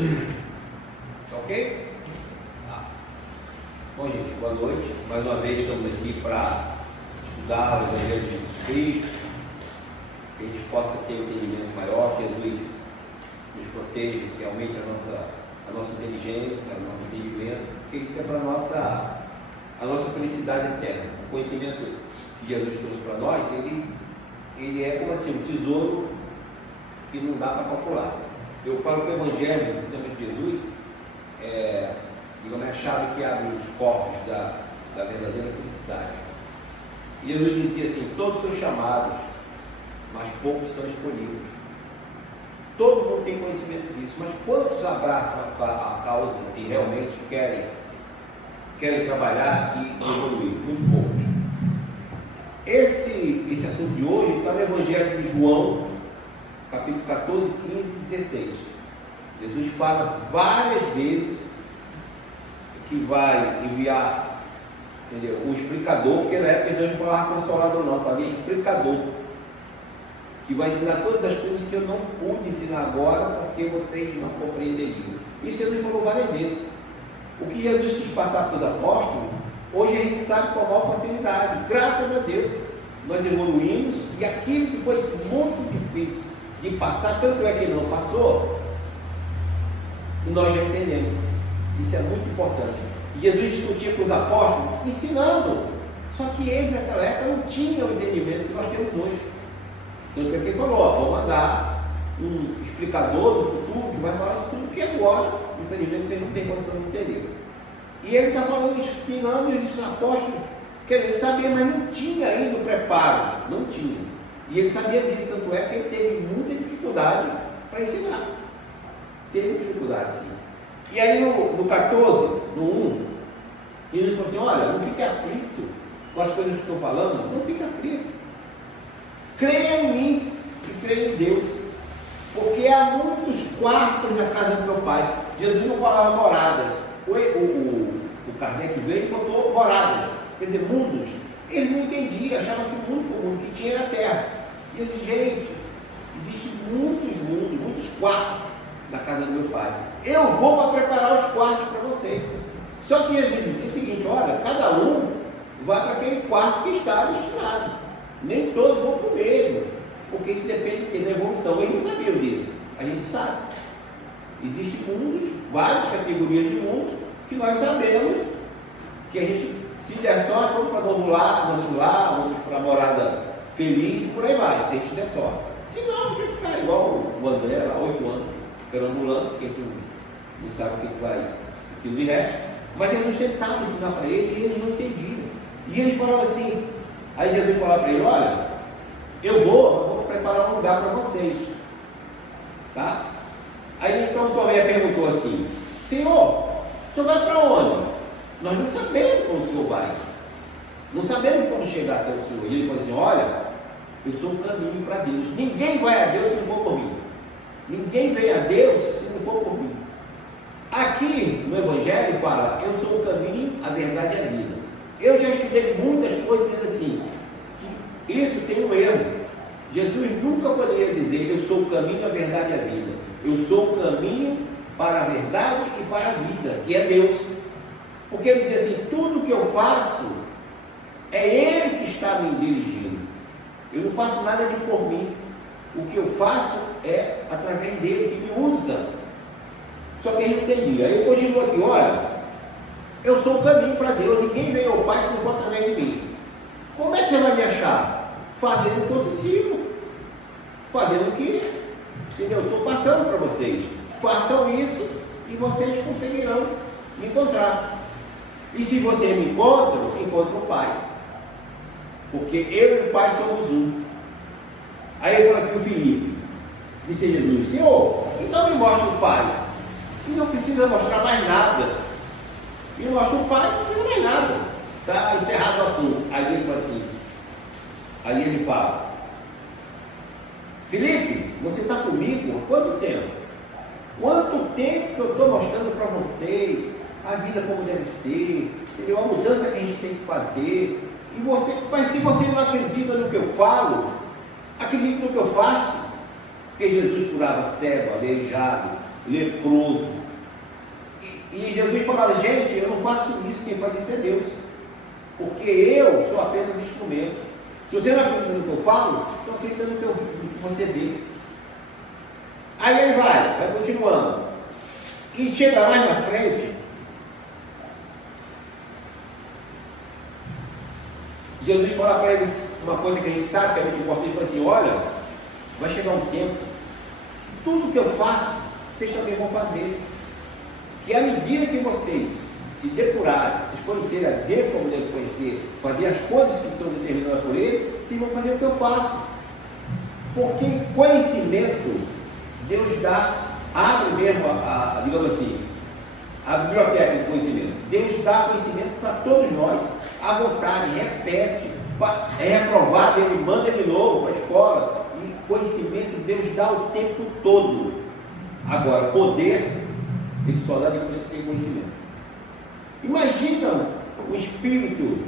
Ok? Bom, gente, boa noite. Mais uma vez estamos aqui para estudar o Evangelho de Jesus Cristo, que a gente possa ter um entendimento maior, que Jesus nos proteja, que aumente a nossa inteligência, o nosso entendimento, que isso é para a nossa felicidade eterna. O conhecimento que Jesus trouxe para nós, ele é como assim, um tesouro que não dá para calcular. Eu falo que o Evangelho, o ensinamento de Jesus, é a chave que abre os cofres da verdadeira felicidade. E Jesus dizia assim: todos são chamados, mas poucos são escolhidos. Todo mundo tem conhecimento disso, mas quantos abraçam a causa e realmente querem trabalhar e evoluir? Muito poucos. Esse assunto de hoje está no Evangelho de João, capítulo 14, 15 e 16. Jesus fala várias vezes que vai enviar, entendeu, um explicador, porque na época ele não falava consolador não, para mim explicador, que vai ensinar todas as coisas que eu não pude ensinar agora, porque vocês não compreenderiam. Isso Jesus falou várias vezes. O que Jesus quis passar para os apóstolos, hoje a gente sabe com a maior facilidade. Graças a Deus, nós evoluímos, e aquilo que foi muito difícil de passar, tanto é que não passou, nós já entendemos. Isso é muito importante. E Jesus discutia com os apóstolos, ensinando. Só que eles naquela época não tinham o entendimento que nós temos hoje. Tanto é que ele falou: vou mandar um explicador do futuro que vai falar isso tudo que agora, infelizmente, vocês não têm condição de entender. E ele está falando, ensinando os apóstolos, querendo saber, mas não tinha ainda o preparo. Não tinha. E ele sabia disso, tanto é que ele teve muita dificuldade para ensinar. Teve dificuldade, sim. E aí no 14, no 1, ele falou assim: olha, não fique aflito com as coisas que estou falando, não fique aflito. Creia em mim e creia em Deus, porque há muitos quartos na casa do meu pai. Jesus não falava moradas. O Kardec veio e botou moradas, quer dizer, mundos. Ele não entendia, achava que o único mundo que tinha era a terra. E ele disse: gente, existem muitos mundos, muitos quartos na casa do meu pai. Eu vou para preparar os quartos para vocês. Só que ele dizia o seguinte: olha, cada um vai para aquele quarto que está destinado. Nem todos vão para o mesmo, porque isso depende da evolução. Eles não sabiam disso, a gente sabe. Existem mundos, várias categorias de mundos, que nós sabemos que a gente, se der sorte, vamos para novo lar, vamos para a morada feliz e por aí vai, se a gente der sorte. Senão, a gente vai ficar igual o André, lá, 8 anos, perambulando, porque a gente não sabe o que vai, aquilo de resto. Mas Jesus tentava ensinar para ele e eles não entendiam. E eles falavam assim. Aí Jesus falava para ele: olha, eu vou preparar um lugar para vocês, tá? Aí então Tomé perguntou assim: Senhor, o senhor vai para onde? Nós não sabemos como o senhor vai, não sabemos como chegar até o senhor. E ele falou assim: olha, eu sou o caminho para Deus. Ninguém vai a Deus se não for por mim. Ninguém vem a Deus se não for por mim. Aqui no Evangelho fala: eu sou o caminho, a verdade e a vida. Eu já estudei muitas coisas dizendo assim, que isso tem um erro. Jesus nunca poderia dizer: eu sou o caminho, a verdade e a vida. Eu sou o caminho para a verdade e para a vida, que é Deus. Porque ele diz assim: tudo que eu faço é Ele que está me dirigindo. Eu não faço nada de por mim. O que eu faço é através dele, que me usa. Só que a gente entendia. Aí eu continuo aqui: olha, eu sou o caminho para Deus, ninguém vem ao Pai se não for através de mim. Como é que você vai me achar? Fazendo o que eu te ensino, fazendo o que, entendeu? Estou passando para vocês. Façam isso e vocês conseguirão me encontrar. E se vocês me encontram, encontram o Pai, porque eu e o Pai somos um. Aí eu vou aqui no Filipe, disse Jesus: Senhor, então me mostra o Pai. E não precisa mostrar mais nada. E mostra o Pai, não precisa mais nada. Está encerrado o assunto. Aí ele fala assim, aí ele fala: Filipe, você está comigo há quanto tempo? Quanto tempo que eu estou mostrando para vocês a vida como deve ser, entendeu? A mudança que a gente tem que fazer. E você, mas se você não acredita no que eu falo, acredite no que eu faço. Porque Jesus curava cego, aleijado, leproso. E Jesus falava, gente, eu não faço isso, quem faz isso é Deus. Porque eu sou apenas instrumento. Se você não acredita no que eu falo, então acredita no que você vê. Aí ele vai continuando. E chega mais na frente, Jesus fala para eles uma coisa que a gente sabe que é muito importante, ele fala assim, olha, vai chegar um tempo que tudo que eu faço, vocês também vão fazer. Que à medida que vocês se depurarem, vocês conhecerem a Deus como devem conhecer, fazer as coisas que são determinadas por Ele, vocês vão fazer o que eu faço. Porque conhecimento, Deus dá, abre mesmo, digamos assim, a biblioteca de conhecimento. Deus dá conhecimento para todos nós, à vontade, repete, é reprovado, Ele manda de novo para a escola. E conhecimento Deus dá o tempo todo. Agora, poder, Ele só dá depois que tem conhecimento. Imagina um espírito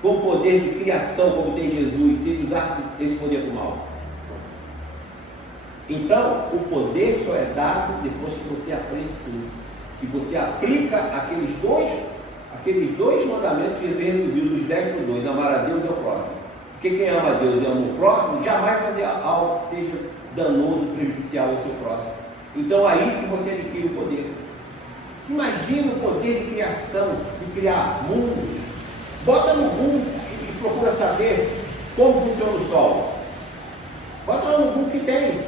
com poder de criação, como tem Jesus, se ele usasse esse poder para o mal. Então, o poder só é dado depois que você aprende tudo. Que você aplica aqueles dois mandamentos que ele reduziu dos 10 para 2, amar a Deus e ao próximo. Porque quem ama a Deus e ama o próximo, jamais vai fazer algo que seja danoso, prejudicial ao seu próximo. Então, aí que você adquire o poder. Imagina o poder de criação, de criar mundos. Bota no Google e procura saber como funciona o Sol. Bota lá no Google que tem.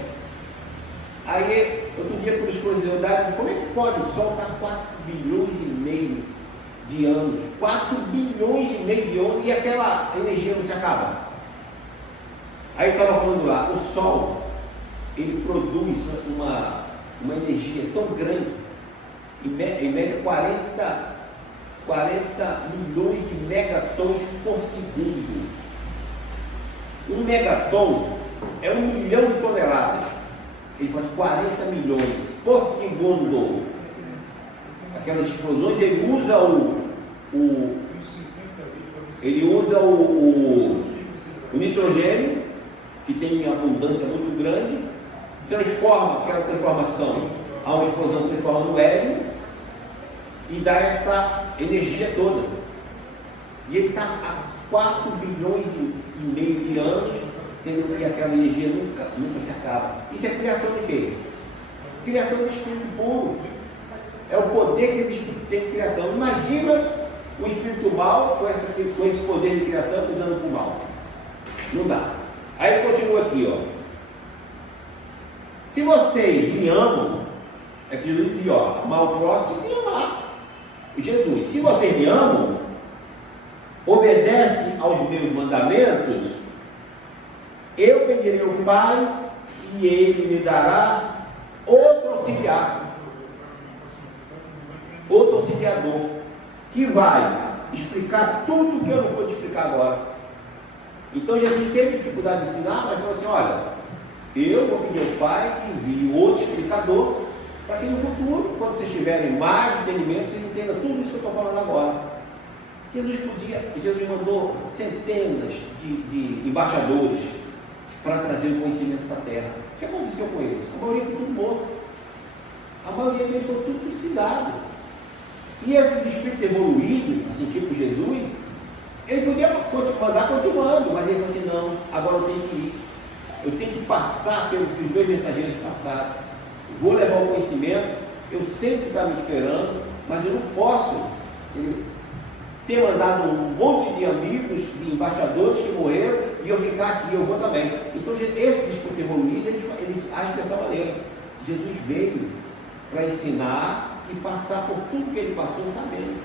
Aí, outro dia, por curiosidade, como é que pode o Sol estar 4 bilhões e meio de anos? 4 bilhões e meio de anos e aquela energia não se acaba? Aí estava falando lá, o Sol, ele produz uma energia tão grande, em média 40 milhões de megatons por segundo. Um megaton é 1 milhão de toneladas. Ele faz 40 milhões por segundo. Aquelas explosões, ele usa o nitrogênio, que tem uma abundância muito grande, transforma aquela transformação a uma explosão, transforma no hélio e dá essa energia toda. E ele está há 4 bilhões e meio de anos, entendeu? E aquela energia nunca se acaba. Isso é criação de quê? Criação do Espírito puro. É o poder que esse Espírito tem de criação. Imagina o Espírito mal com esse poder de criação usando para o mal. Não dá. Aí ele continua aqui, ó. Se vocês me amam, é que Jesus dizia, ó, amar o próximo e amar Jesus. Se vocês me amam, obedecem aos meus mandamentos, eu pedirei ao Pai e Ele me dará outro auxiliador, que vai explicar tudo que eu não vou te explicar agora. Então Jesus teve dificuldade de ensinar, mas falou assim, olha, eu vou pedir ao Pai que envie outro explicador, para que no futuro, quando vocês tiverem mais entendimento, vocês entendam tudo isso que eu estou falando agora. Jesus mandou centenas de embaixadores para trazer o conhecimento para a terra. O que aconteceu com eles? A maioria foi tudo morto. A maioria deles foi tudo trucidado. E esses espíritos evoluídos, assim, tipo Jesus, ele podia mandar continuando, mas ele falou assim, não, agora eu tenho que ir. Eu tenho que passar pelos que os dois mensageiros passaram. Vou levar o conhecimento, eu sei que está me esperando, mas eu não posso ter mandado um monte de amigos, de embaixadores que morreram, e eu ficar aqui, eu vou também. Então, esses espíritos evoluídos, eles agem dessa maneira. Jesus veio para ensinar e passar por tudo que ele passou sabendo.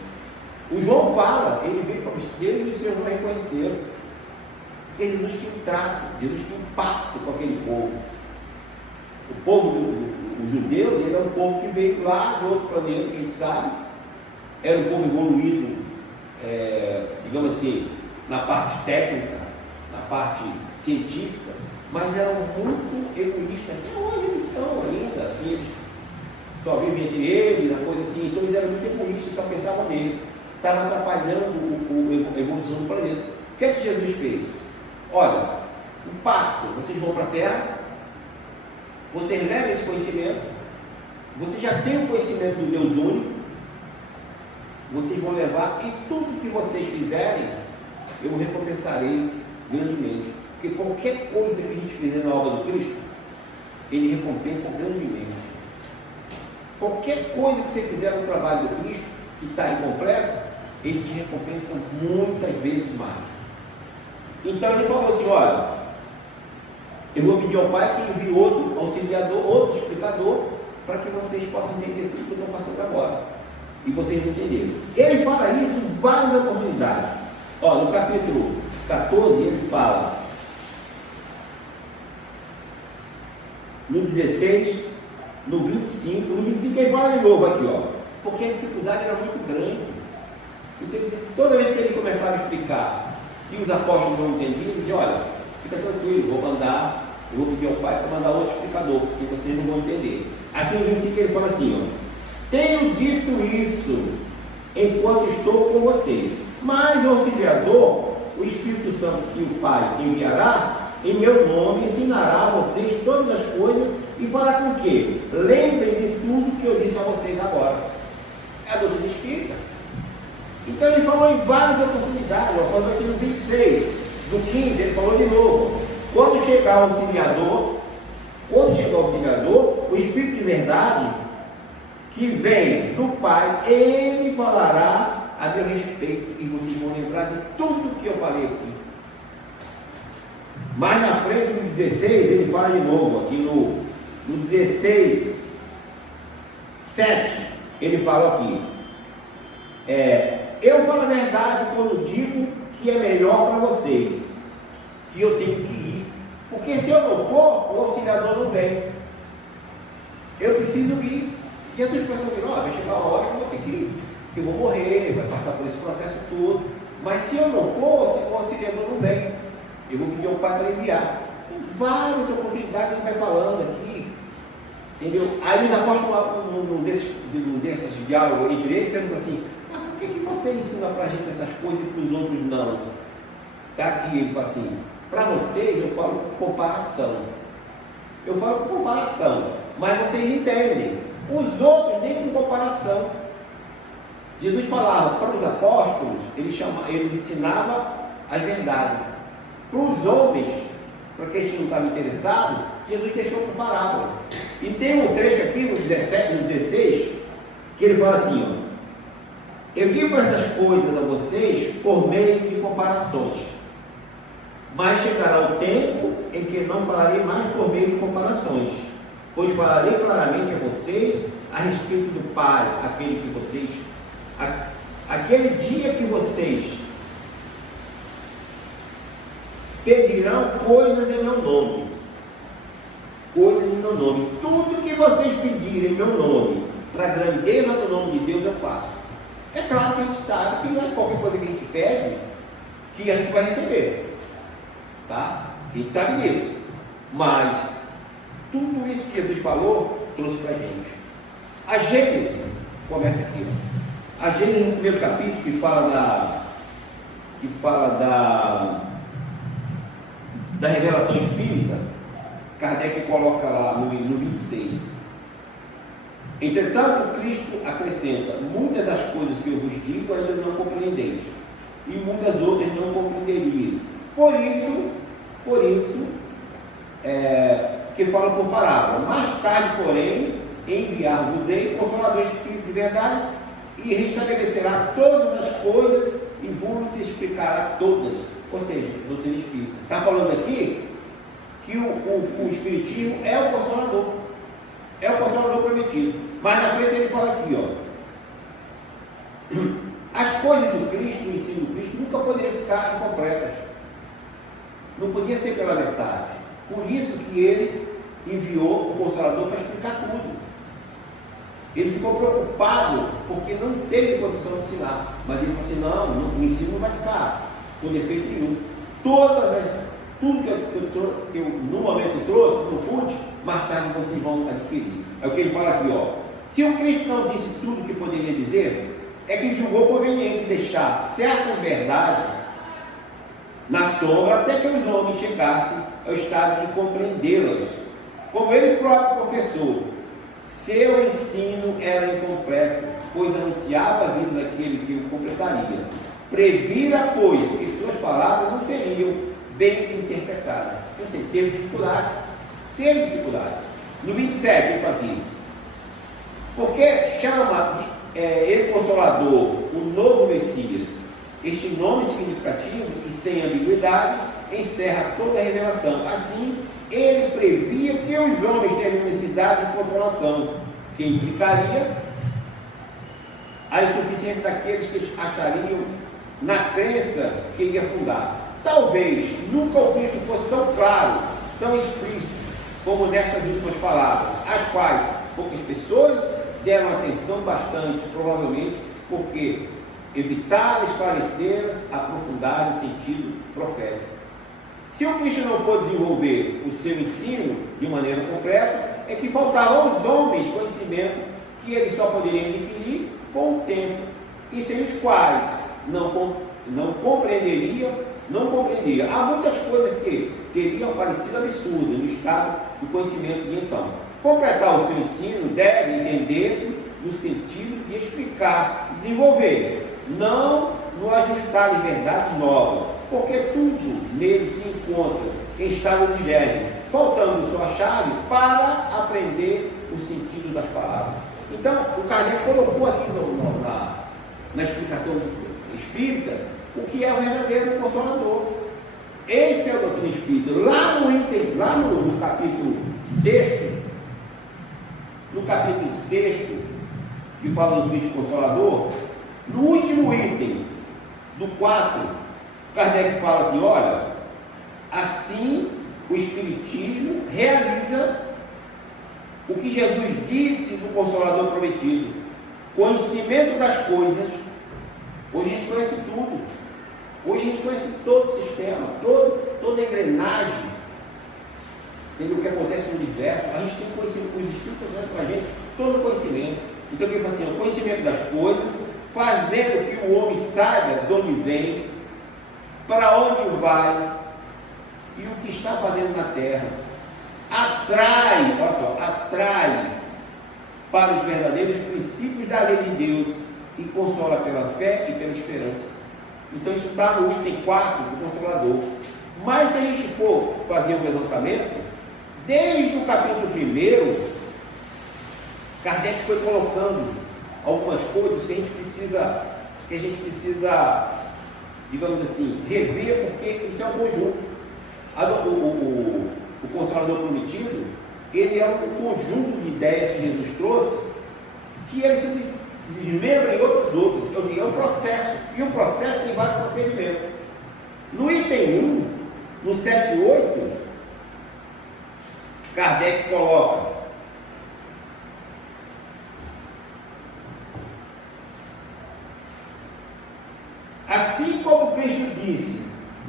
O João fala, ele veio para os seus e os seus não reconheceram. Porque Jesus tinha um trato, Jesus tinha um pacto com aquele povo. O povo os judeus, ele é um povo que veio lá de outro planeta, que a gente sabe, era um povo evoluído, digamos assim, na parte técnica, na parte científica, mas eram muito egoístas, até hoje eles são ainda, assim, eles só vivem entre eles, a coisa assim, então eles eram muito egoístas, só pensavam nele, estavam atrapalhando a evolução do planeta. O que é que Jesus fez? Olha, o pacto, vocês vão para a Terra, vocês levam esse conhecimento, Você já tem o conhecimento do Deus único, vocês vão levar, e tudo que vocês fizerem, eu recompensarei grandemente. Porque qualquer coisa que a gente fizer na obra do Cristo, Ele recompensa grandemente. Qualquer coisa que você fizer no trabalho do Cristo, que está incompleto, Ele te recompensa muitas vezes mais. Então Ele falou assim, olha, eu vou pedir ao Pai que envie outro auxiliador, outro explicador, para que vocês possam entender tudo que eu estou passando agora. E vocês não entenderam. Ele fala isso em várias oportunidades. Ó, no capítulo 14 ele fala, no 16, no 25, no 25 ele fala de novo aqui, ó, porque a dificuldade era muito grande. Então, toda vez que ele começava a explicar que os apóstolos não entendiam, ele dizia, olha, fica tranquilo, vou mandar, eu vou pedir ao Pai para mandar outro explicador, porque vocês não vão entender. Aqui no 25 ele fala assim, ó, tenho dito isso enquanto estou com vocês, mas o auxiliador, o Espírito Santo que o Pai enviará, em meu nome ensinará a vocês todas as coisas e fará com que lembrem de tudo que eu disse a vocês agora. É a doutrina espírita. Então ele falou em várias oportunidades, falou aqui no 26, no 15 ele falou de novo, quando chegar o auxiliador, o Espírito de verdade, que vem do Pai, Ele falará a meu respeito, e vocês vão lembrar de tudo que eu falei aqui. Mais na frente, no 16, ele fala de novo, aqui no 16, 7, ele fala aqui, eu falo a verdade quando digo que é melhor para vocês, que eu tenho que ir, porque se eu não for, o auxiliador não vem. Eu preciso ir. Jesus pensou que vai chegar uma hora que eu vou ter que ir, que eu vou morrer, vai passar por esse processo todo, mas se eu não for, o auxiliador não vem, eu vou pedir ao Pai para enviar. Tem várias oportunidades que ele vai falando aqui, entendeu? Aí os apóstolos, num desses diálogos entre eles, perguntam assim, mas por que você ensina para a gente essas coisas e para os outros não? Está aqui, ele fala assim, para vocês eu falo com comparação, mas vocês entendem. Os outros nem com comparação. Jesus falava para os apóstolos, ele ensinava as verdades. Para os homens, para quem não estava interessado, Jesus deixou por parábola. E tem um trecho aqui no 17, no 16, que ele fala assim, ó, eu digo essas coisas a vocês por meio de comparações, mas chegará o tempo em que não falarei mais por meio de comparações, pois falarei claramente a vocês a respeito do Pai, aquele dia que vocês pedirão coisas em meu nome, tudo que vocês pedirem em meu nome, para a grandeza do nome de Deus eu faço. É claro que a gente sabe que não é qualquer coisa que a gente pede que a gente vai receber, tá? A gente sabe disso, mas tudo isso que Jesus falou, trouxe para a gente. A Gênesis, começa aqui, ó. A Gênesis no primeiro capítulo, que fala da revelação espírita, Kardec coloca lá no 26. Entretanto, Cristo acrescenta, muitas das coisas que eu vos digo ainda não compreendeis, e muitas outras não compreendereis. Por isso, que falo por parábola. Mais tarde, porém, enviar-vos-ei o Consolador Espírito de verdade, e restabelecerá todas as coisas e vos explicará todas. Ou seja, doutrina espírita. Está falando aqui que o Espiritismo é o Consolador. É o Consolador prometido. Mas na frente ele fala aqui, ó. As coisas do Cristo, o ensino do Cristo, nunca poderiam ficar incompletas. Não podia ser pela metade. Por isso que ele enviou o Consolador para explicar tudo. Ele ficou preocupado porque não teve condição de ensinar. Mas ele falou assim, não, o ensino não vai ficar com defeito nenhum. Tudo que eu no momento trouxe, não pude, mais tarde vocês vão adquirir. É o que ele fala aqui, ó. Se o Cristo não disse tudo o que poderia dizer, é que julgou conveniente deixar certas verdades na sombra até que os homens chegassem ao estado de compreendê-las. Como ele próprio confessou, Seu ensino era incompleto, pois anunciava a vida daquele que o completaria. Previra, pois, que suas palavras não seriam bem interpretadas. Quer dizer, teve dificuldade. Teve dificuldade. No 27, ele está aqui. Porque chama ele Consolador, o novo Messias. Este nome significativo e sem ambiguidade encerra toda a revelação. Assim, ele previa que os homens teriam necessidade de consolação, que implicaria a insuficiência daqueles que achariam na crença que iria fundar. Talvez nunca o Cristo fosse tão claro, tão explícito, como nessas últimas palavras, às quais poucas pessoas deram atenção bastante, provavelmente porque evitaram esclarecer, aprofundar o sentido profético. Se o Cristo não pôde desenvolver o seu ensino de maneira completa, é que faltavam aos homens conhecimento que eles só poderiam adquirir com o tempo, e sem os quais não compreenderia. Há muitas coisas que teriam parecido absurdas no estado do conhecimento de então. Completar o seu ensino deve entender-se no sentido de explicar e desenvolver, não no ajustar em verdades novas, porque tudo nele se encontra em estado de gênero, faltando sua chave para aprender o sentido das palavras. Então, o Kardec colocou aqui na explicação espírita o que é o verdadeiro Consolador. Esse é o doutrina espírita. Lá no capítulo 6, que fala do Cristo Consolador, no último item do 4, Kardec fala assim: olha, assim o Espiritismo realiza o que Jesus disse do Consolador prometido, conhecimento das coisas. Hoje a gente conhece tudo, hoje a gente conhece todo o sistema, toda a engrenagem, entendeu? O que acontece no universo, a gente tem conhecimento, os Espíritos dão para a gente todo o conhecimento. Então, o que ele fala assim? O conhecimento das coisas, fazendo que o homem saiba de onde vem, para onde vai e o que está fazendo na terra. Atrai, olha só, atrai para os verdadeiros princípios da lei de Deus e consola pela fé e pela esperança. Então isso está no item 4 do Consolador. Mas se a gente for fazer um levantamento, desde o capítulo 1, Kardec foi colocando algumas coisas que a gente precisa, digamos assim, rever, porque isso é um conjunto. O Consolador prometido, ele é um conjunto de ideias que Jesus trouxe, que ele se desmembra em outros. É um processo, e o processo tem vários procedimentos. No item 1, no 7 e 8, Kardec coloca: assim como Cristo disse,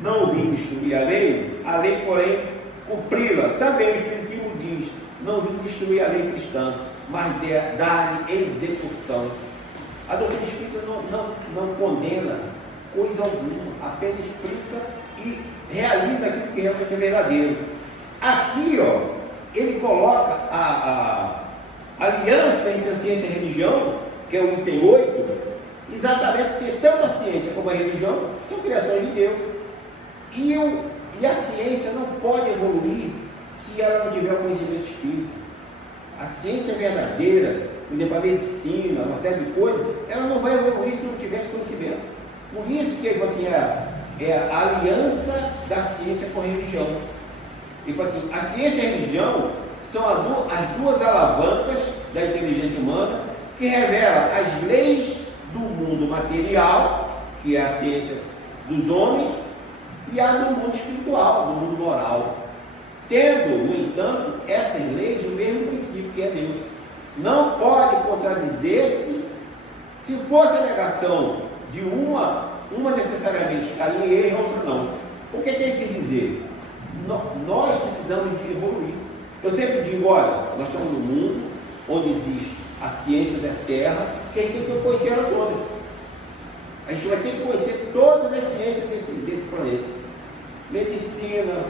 não vim destruir a lei, porém, cumpri-la. Também o Espiritismo diz, não vim destruir a lei cristã, mas dar-lhe execução. A doutrina espírita não condena coisa alguma, apenas explica e realiza aquilo que realmente é verdadeiro. Aqui, ele coloca a aliança entre a ciência e a religião, que é o item 8, exatamente porque tanto a ciência como a religião são criações de Deus. E a ciência não pode evoluir se ela não tiver o conhecimento espírita. A ciência verdadeira, por exemplo, a medicina, uma série de coisas, ela não vai evoluir se não tiver esse conhecimento. Por isso que assim, é a aliança da ciência com a religião. Tipo assim, a ciência e a religião são as duas alavancas da inteligência humana que revelam as leis do mundo material, que é a ciência dos homens, e a do mundo espiritual, do mundo moral, tendo, no entanto, essas leis o mesmo princípio, que é Deus. Não pode contradizer-se. Se fosse a negação de uma necessariamente estaria em erro e outra não. O que ele quer dizer? Nós precisamos de evoluir. Eu sempre digo, olha, nós estamos num mundo onde existe a ciência da Terra, que a gente tem que conhecer ela toda. A gente vai ter que conhecer todas as ciências desse planeta. Medicina,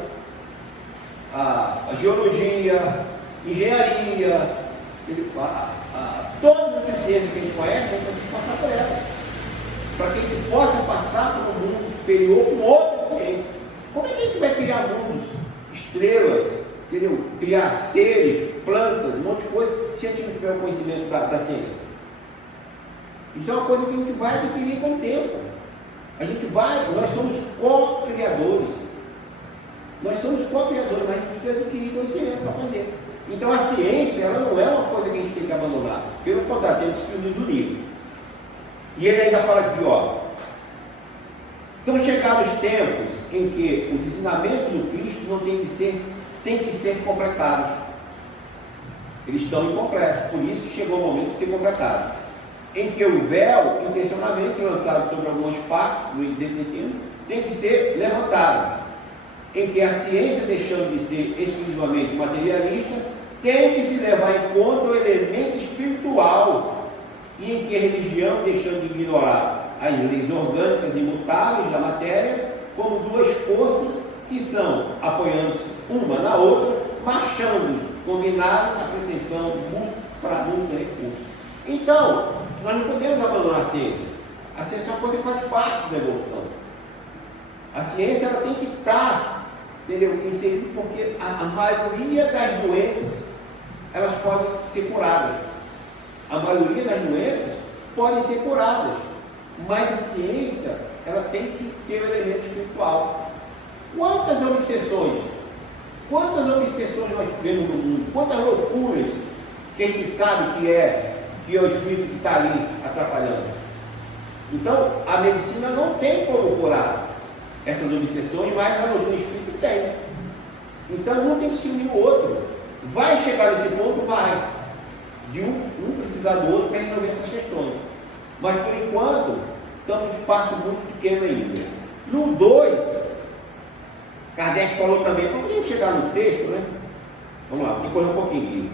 a geologia, engenharia, Todas essas ciências que a gente conhece, a gente tem que passar por elas, para que a gente possa passar para um mundo superior com outra ciência. Como é que a gente vai criar mundos, estrelas, entendeu? Criar seres, plantas, um monte de coisa, se a gente não tiver o conhecimento da ciência? Isso é uma coisa que a gente vai adquirir com o tempo. Nós somos co-criadores. Nós somos co-criadores, mas a gente precisa adquirir conhecimento para fazer. Então a ciência, ela não é uma coisa que a gente tem que abandonar. Pelo contrário, temos que escrever no livro. E ele ainda fala aqui, ó. São chegados tempos em que os ensinamentos do Cristo não têm que ser completados. Eles estão incompletos, por isso que chegou o momento de ser completados. Em que o véu, intencionalmente lançado sobre algumas partes desse ensino, tem que ser levantado. Em que a ciência, deixando de ser exclusivamente materialista, tem que se levar em conta o elemento espiritual. E em que a religião, deixando de ignorar as leis orgânicas imutáveis da matéria, como duas forças que são, apoiando-se uma na outra, marchando, combinadas na pretensão para muito recurso. Então, nós não podemos abandonar a ciência. A ciência é uma coisa que faz parte da evolução. A ciência, ela tem que estar, entendeu, inserida, porque a maioria das doenças, elas podem ser curadas. A maioria das doenças podem ser curadas, mas a ciência, ela tem que ter o elemento espiritual. Quantas obsessões nós vemos no mundo, quantas loucuras que a gente sabe que é o espírito que está ali atrapalhando. Então, a medicina não tem como curar essas obsessões, mas a doutrina espírita tem. Então, um tem que se unir ao outro. Vai chegar nesse ponto? Vai. De um precisar do outro para resolver essas questões. Mas, por enquanto, estamos de passo muito pequeno ainda. No 2, Kardec falou também, para a gente chegar no 6, né? Vamos lá, depois um pouquinho.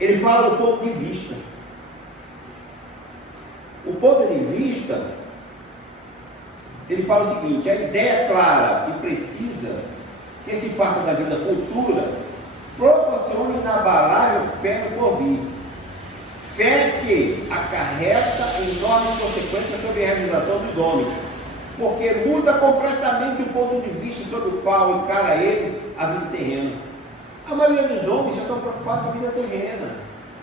Ele fala do ponto de vista. O ponto de vista, ele fala o seguinte: a ideia clara e precisa que se passa da vida futura proporciona inabalável fé no porvir. Fé que acarreta enormes consequências sobre a realização dos homens, porque muda completamente o ponto de vista sobre o qual encara eles a vida terrena. A maioria dos homens já estão preocupados com a vida terrena,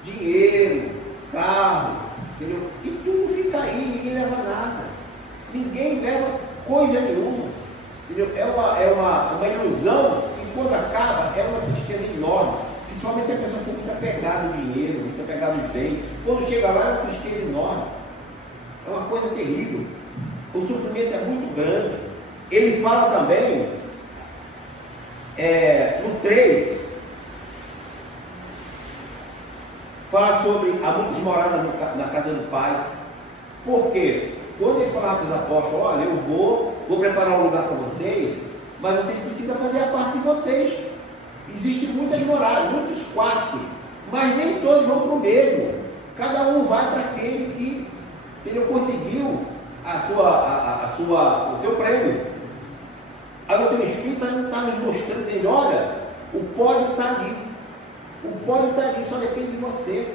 dinheiro, carro, entendeu? E tudo fica aí, ninguém leva nada, ninguém leva coisa nenhuma, entendeu? É uma ilusão, e quando acaba é uma tristeza enorme, principalmente se a pessoa for muito apegada ao dinheiro, muito apegada aos bens. Quando chega lá é uma tristeza enorme, é uma coisa terrível, o sofrimento é muito grande. Ele fala também, no 3, fala sobre há muitas moradas na casa do Pai. Por quê? Quando ele falava para os apóstolos: olha, eu vou preparar um lugar para vocês, mas vocês precisam fazer a parte de vocês. Existem muitas moradas, muitos quartos, mas nem todos vão para o mesmo. Cada um vai para aquele que ele conseguiu o seu prêmio. A doutrina espírita não está nos mostrando, dizendo: olha, o pódio está ali. O pódio está ali, só depende de você.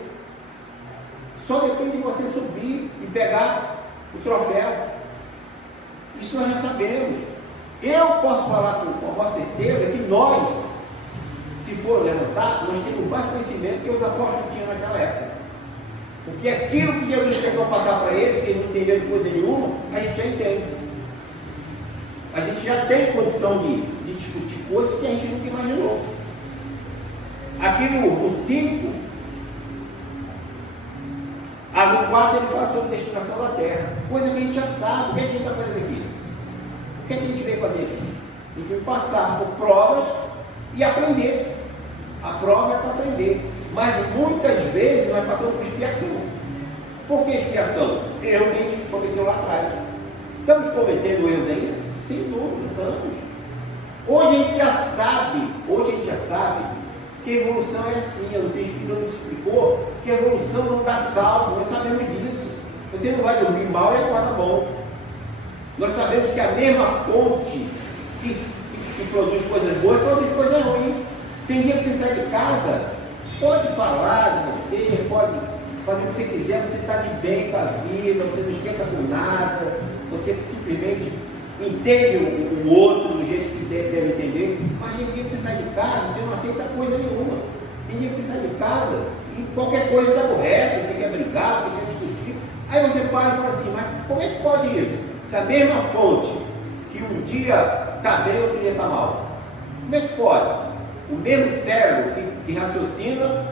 Só depende de você subir e pegar o troféu. Isso nós já sabemos. Eu posso falar com a maior certeza que nós, se for levantar, nós temos mais conhecimento que os apóstolos tinham naquela época. Porque aquilo que Jesus tentou passar para eles, sem não entender coisa nenhuma, a gente já entende. A gente já tem condição de discutir coisas que a gente nunca imaginou. Aqui no 5, no 4 ele fala sobre a destinação da terra, coisa que a gente já sabe. O que a gente está fazendo aqui? O que a gente veio fazer aqui? A gente veio passar por provas e aprender. A prova é para aprender, mas muitas vezes nós passamos por expiação. Por que expiação? Erro que a gente cometeu lá atrás. Estamos cometendo erros ainda? Sem dúvida, estamos. Hoje a gente já sabe que a evolução é assim. A doutrina espírita nos explicou que a evolução não dá salto, nós sabemos disso. Você não vai dormir mal e acorda bom. Nós sabemos que a mesma fonte que produz coisas boas produz coisas ruins. Tem dia que você sai de casa, pode falar de você, pode fazer o que você quiser, você está de bem com a vida, você não esquenta com nada, você simplesmente entende o outro do jeito que deve entender, mas tem dia que você sai de casa, você não aceita coisa nenhuma. Tem dia que você sai de casa e qualquer coisa te aborrece, você quer brigar, você quer discutir. Aí você para e fala assim, mas como é que pode isso? Se a mesma fonte que um dia está bem, outro dia está mal. Como é que pode? O mesmo cérebro que raciocina,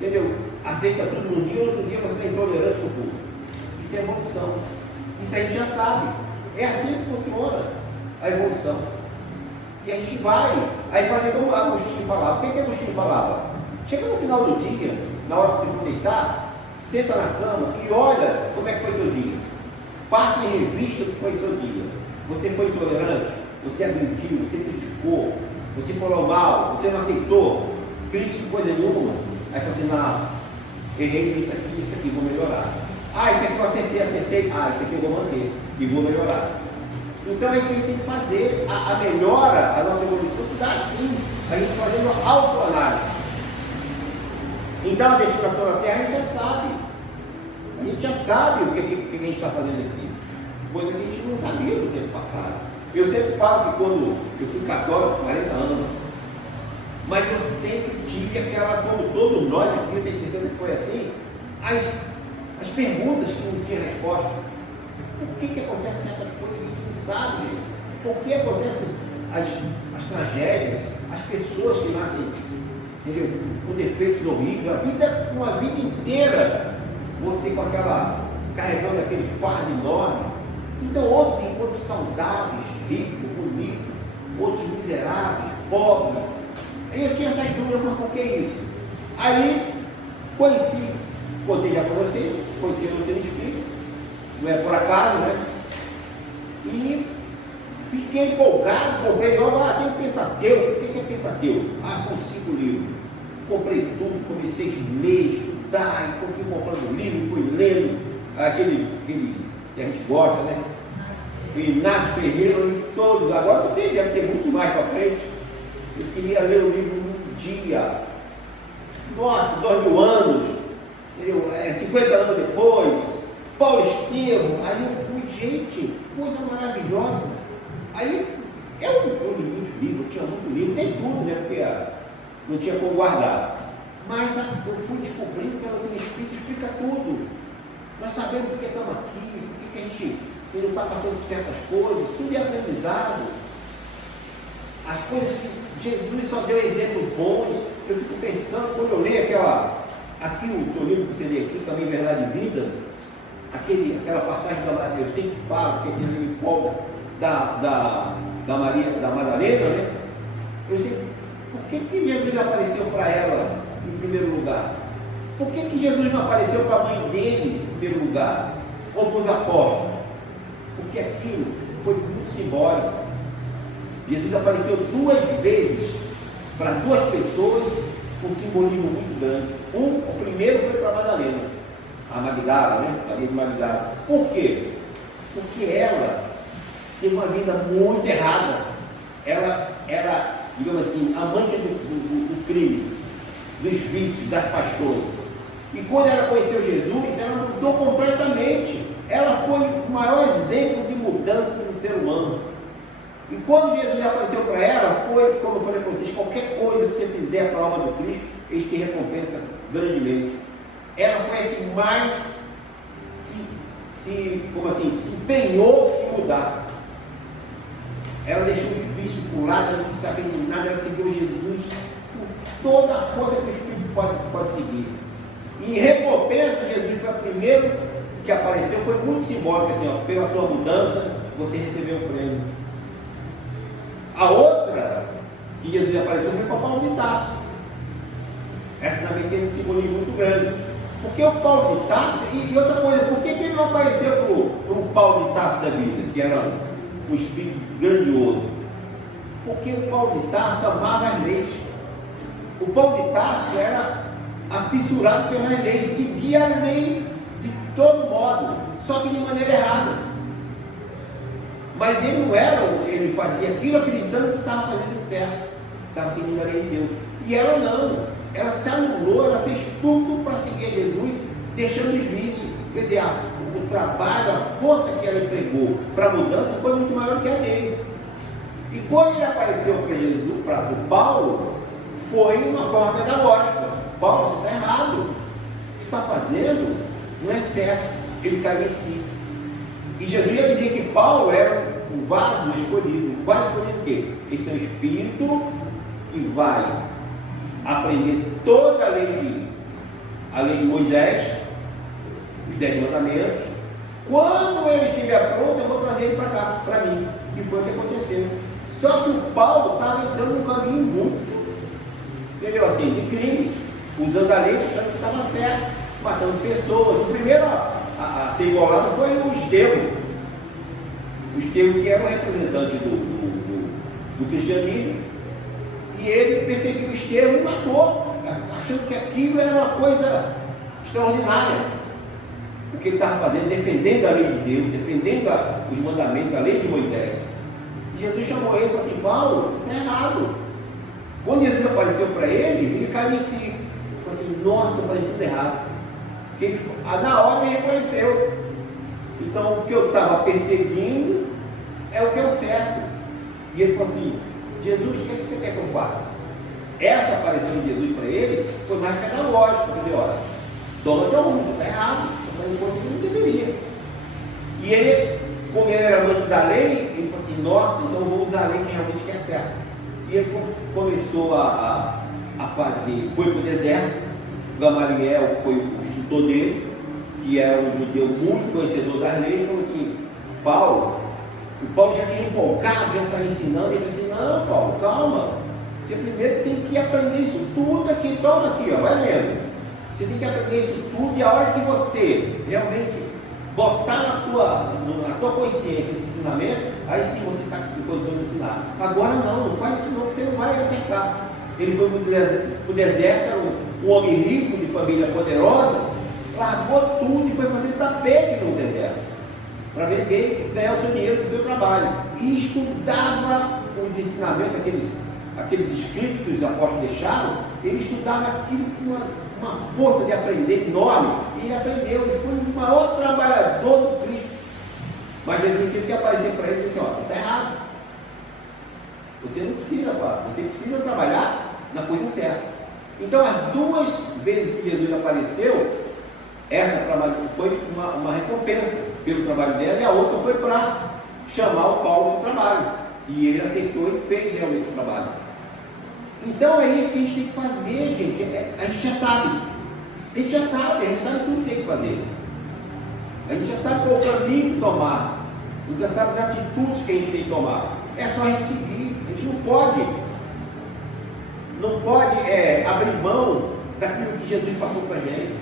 entendeu? Aceita tudo num dia, outro dia você é intolerante com tudo. Isso é evolução. Isso a gente já sabe. É assim que funciona a evolução. E a gente vai, aí fazer como Agostinho falava. O que Agostinho falava? Chega no final do dia, na hora que você for deitar, senta na cama e olha como é que foi teu dia. Passa em revista o que foi seu dia. Você foi intolerante, você agrediu, você criticou, você falou mal, você não aceitou, crítica coisa nenhuma. Aí fala assim, não, errei isso aqui, vou melhorar. Ah, isso aqui eu acertei, ah, isso aqui eu vou manter e vou melhorar. Então é isso que a gente tem que fazer, a melhora, a nossa evolução se dá assim, a gente fazendo autoanálise. Então a destinação da Terra a gente já sabe o que a gente está fazendo aqui, coisa que a gente não sabia no tempo passado. Eu sempre falo que quando eu fui católico, 40 anos, mas eu sempre tive aquela, como todos nós aqui, eu tenho certeza que foi assim, as perguntas que não tinha resposta. Por que acontecem certas coisas que a gente não sabe, gente? Por que acontecem as tragédias, as pessoas que nascem, entendeu, com defeitos horríveis, uma vida inteira, você com carregando aquele fardo enorme. Então outros encontros saudáveis, ricos, bonitos, outros miseráveis, pobres. Aí eu tinha essas dúvidas, mas por que isso? Aí contei já para você, conheci o Doutor Espírito, não é por acaso, né? E fiquei empolgado, comprei logo, tem o Pentateuco. O que é Pentateuco? São 5 livros. Comprei tudo, comecei a ler, estudar, e fui comprando livro, fui lendo aquele que a gente gosta, né? O Inácio Ferreira, eu li todos. Agora você deve ter muito mais para frente. Eu queria ler o livro num dia. Nossa, 2000 anos, 50 anos depois, Paulo Estevam. Aí eu fui, gente, coisa maravilhosa. Aí eu li muitos livros, tinha muito livro, tem tudo, né? Porque não tinha como guardar. Mas eu fui descobrindo que a doutrina espírita explica tudo. Nós sabemos por que estamos aqui, por que a gente não está passando por certas coisas, tudo é aprendizado. As coisas que Jesus só deu exemplos bons. Eu fico pensando, quando eu leio aqui o seu livro que você lê aqui, também Verdade e Vida, aquela passagem eu sempre falo, que ele me empolga, da Madalena, né? Eu sempre, por que Jesus apareceu para ela em primeiro lugar? Por que Jesus não apareceu para a mãe dele em primeiro lugar? Ou para os apóstolos? Porque aquilo foi muito simbólico. Jesus apareceu 2 vezes para 2 pessoas com um simbolismo muito grande. O primeiro foi para Madalena, a Magdala, né? Maria de Magdala. Por quê? Porque ela teve uma vida muito errada. Ela era, digamos assim, amante do crime, dos vícios, das paixões. E quando ela conheceu Jesus, ela mudou completamente. Ela foi o maior exemplo de mudança no ser humano. E quando Jesus apareceu para ela, foi, como eu falei para vocês, qualquer coisa que você fizer para a alma do Cristo, ele te recompensa grandemente. Ela foi a que mais se empenhou em mudar. Ela deixou o vício por lado, ela não quis saber de nada, ela seguiu Jesus com toda a força que o Espírito pode seguir. E em recompensa, Jesus foi o primeiro que apareceu, foi muito simbólico, assim, ó, pela sua mudança, você recebeu o prêmio. A outra que Jesus apareceu foi para Paulo de Tarso. Essa também tem um simbolismo muito grande. Porque o Paulo de Tarso, e outra coisa, por que ele não apareceu para o Paulo de Tarso da vida, que era um espírito grandioso? Porque o Paulo de Tarso amava as leis. O Paulo de Tarso era afissurado pelas leis, seguia a lei de todo modo, só que de maneira errada. Mas ele não era, ele fazia aquilo acreditando que estava fazendo certo, estava seguindo a lei de Deus. E ela não. ela se anulou, ela fez tudo para seguir Jesus, deixando os vícios. Quer dizer, o trabalho, a força que ela empregou para a mudança foi muito maior que a dele. E quando ele apareceu para Jesus, para o Paulo, foi uma forma pedagógica. Paulo, você está errado. O que você está fazendo não é certo. Ele caiu em si. E Jesus ia dizer que Paulo era um vaso escolhido. Um vaso escolhido o quê? Esse é um espírito que vai aprender toda a lei de Moisés, os 10 mandamentos. Quando ele estiver pronto, eu vou trazer ele para cá, para mim. E foi o que aconteceu. Só que o Paulo estava entrando num caminho muito, entendeu? Assim, de crimes, usando a lei, achando que estava certo, matando pessoas. O primeiro a ser igualado foi o Estevão. O Estevão, que era o representante do cristianismo, e ele perseguiu o Estevão e matou, achando que aquilo era uma coisa extraordinária. O que ele estava fazendo, defendendo a lei de Deus, defendendo os mandamentos, a lei de Moisés. E Jesus chamou ele e falou assim: Paulo, está errado. Quando Jesus apareceu para ele caiu em si. Falou assim: nossa, estou fazendo tudo errado. Porque ele, na hora ele reconheceu. Então, o que eu estava perseguindo é o que é o certo. E ele falou assim: Jesus, o que é que você quer que eu faça? Essa aparição de Jesus para ele foi mais pedagógica. Quer dizer, olha, toma teu rumo, está errado, está fazendo coisa que não deveria. E ele, como ele era amante da lei, ele falou assim: nossa, então eu vou usar a lei que realmente quer certo. E ele começou a fazer, foi para o deserto. Gamaliel foi o instrutor dele, que era um judeu muito conhecedor das leis. Ele falou assim: o Paulo já tinha empolgado, já saiu ensinando. Ele disse assim: não, Paulo, calma, você primeiro tem que aprender isso tudo aqui, toma aqui, ó, vai lendo. Você tem que aprender isso tudo, e a hora que você realmente botar na tua consciência esse ensinamento, aí sim você está em condição de ensinar. Agora não faz isso não, que você não vai acertar. Ele foi para o deserto, era um homem rico, de família poderosa, largou tudo e foi fazer tapete no deserto, para vender e ganhar o seu dinheiro do seu trabalho. E estudava os ensinamentos, aqueles escritos que os apóstolos deixaram. Ele estudava aquilo com uma força de aprender enorme, e ele aprendeu, e foi o maior trabalhador do Cristo. Mas Jesus teve que aparecer para ele e disse: ó, está errado. Você não precisa, você precisa trabalhar na coisa certa. Então, as duas vezes que Jesus apareceu, essa foi uma recompensa pelo trabalho dela, e a outra foi para chamar o Paulo do trabalho. E ele aceitou e fez realmente o trabalho. Então é isso que a gente tem que fazer, gente. A gente já sabe. A gente sabe tudo que tem que fazer. A gente já sabe qual o caminho que tomar. A gente já sabe as atitudes que a gente tem que tomar. É só a gente seguir. A gente não pode abrir mão daquilo que Jesus passou para a gente.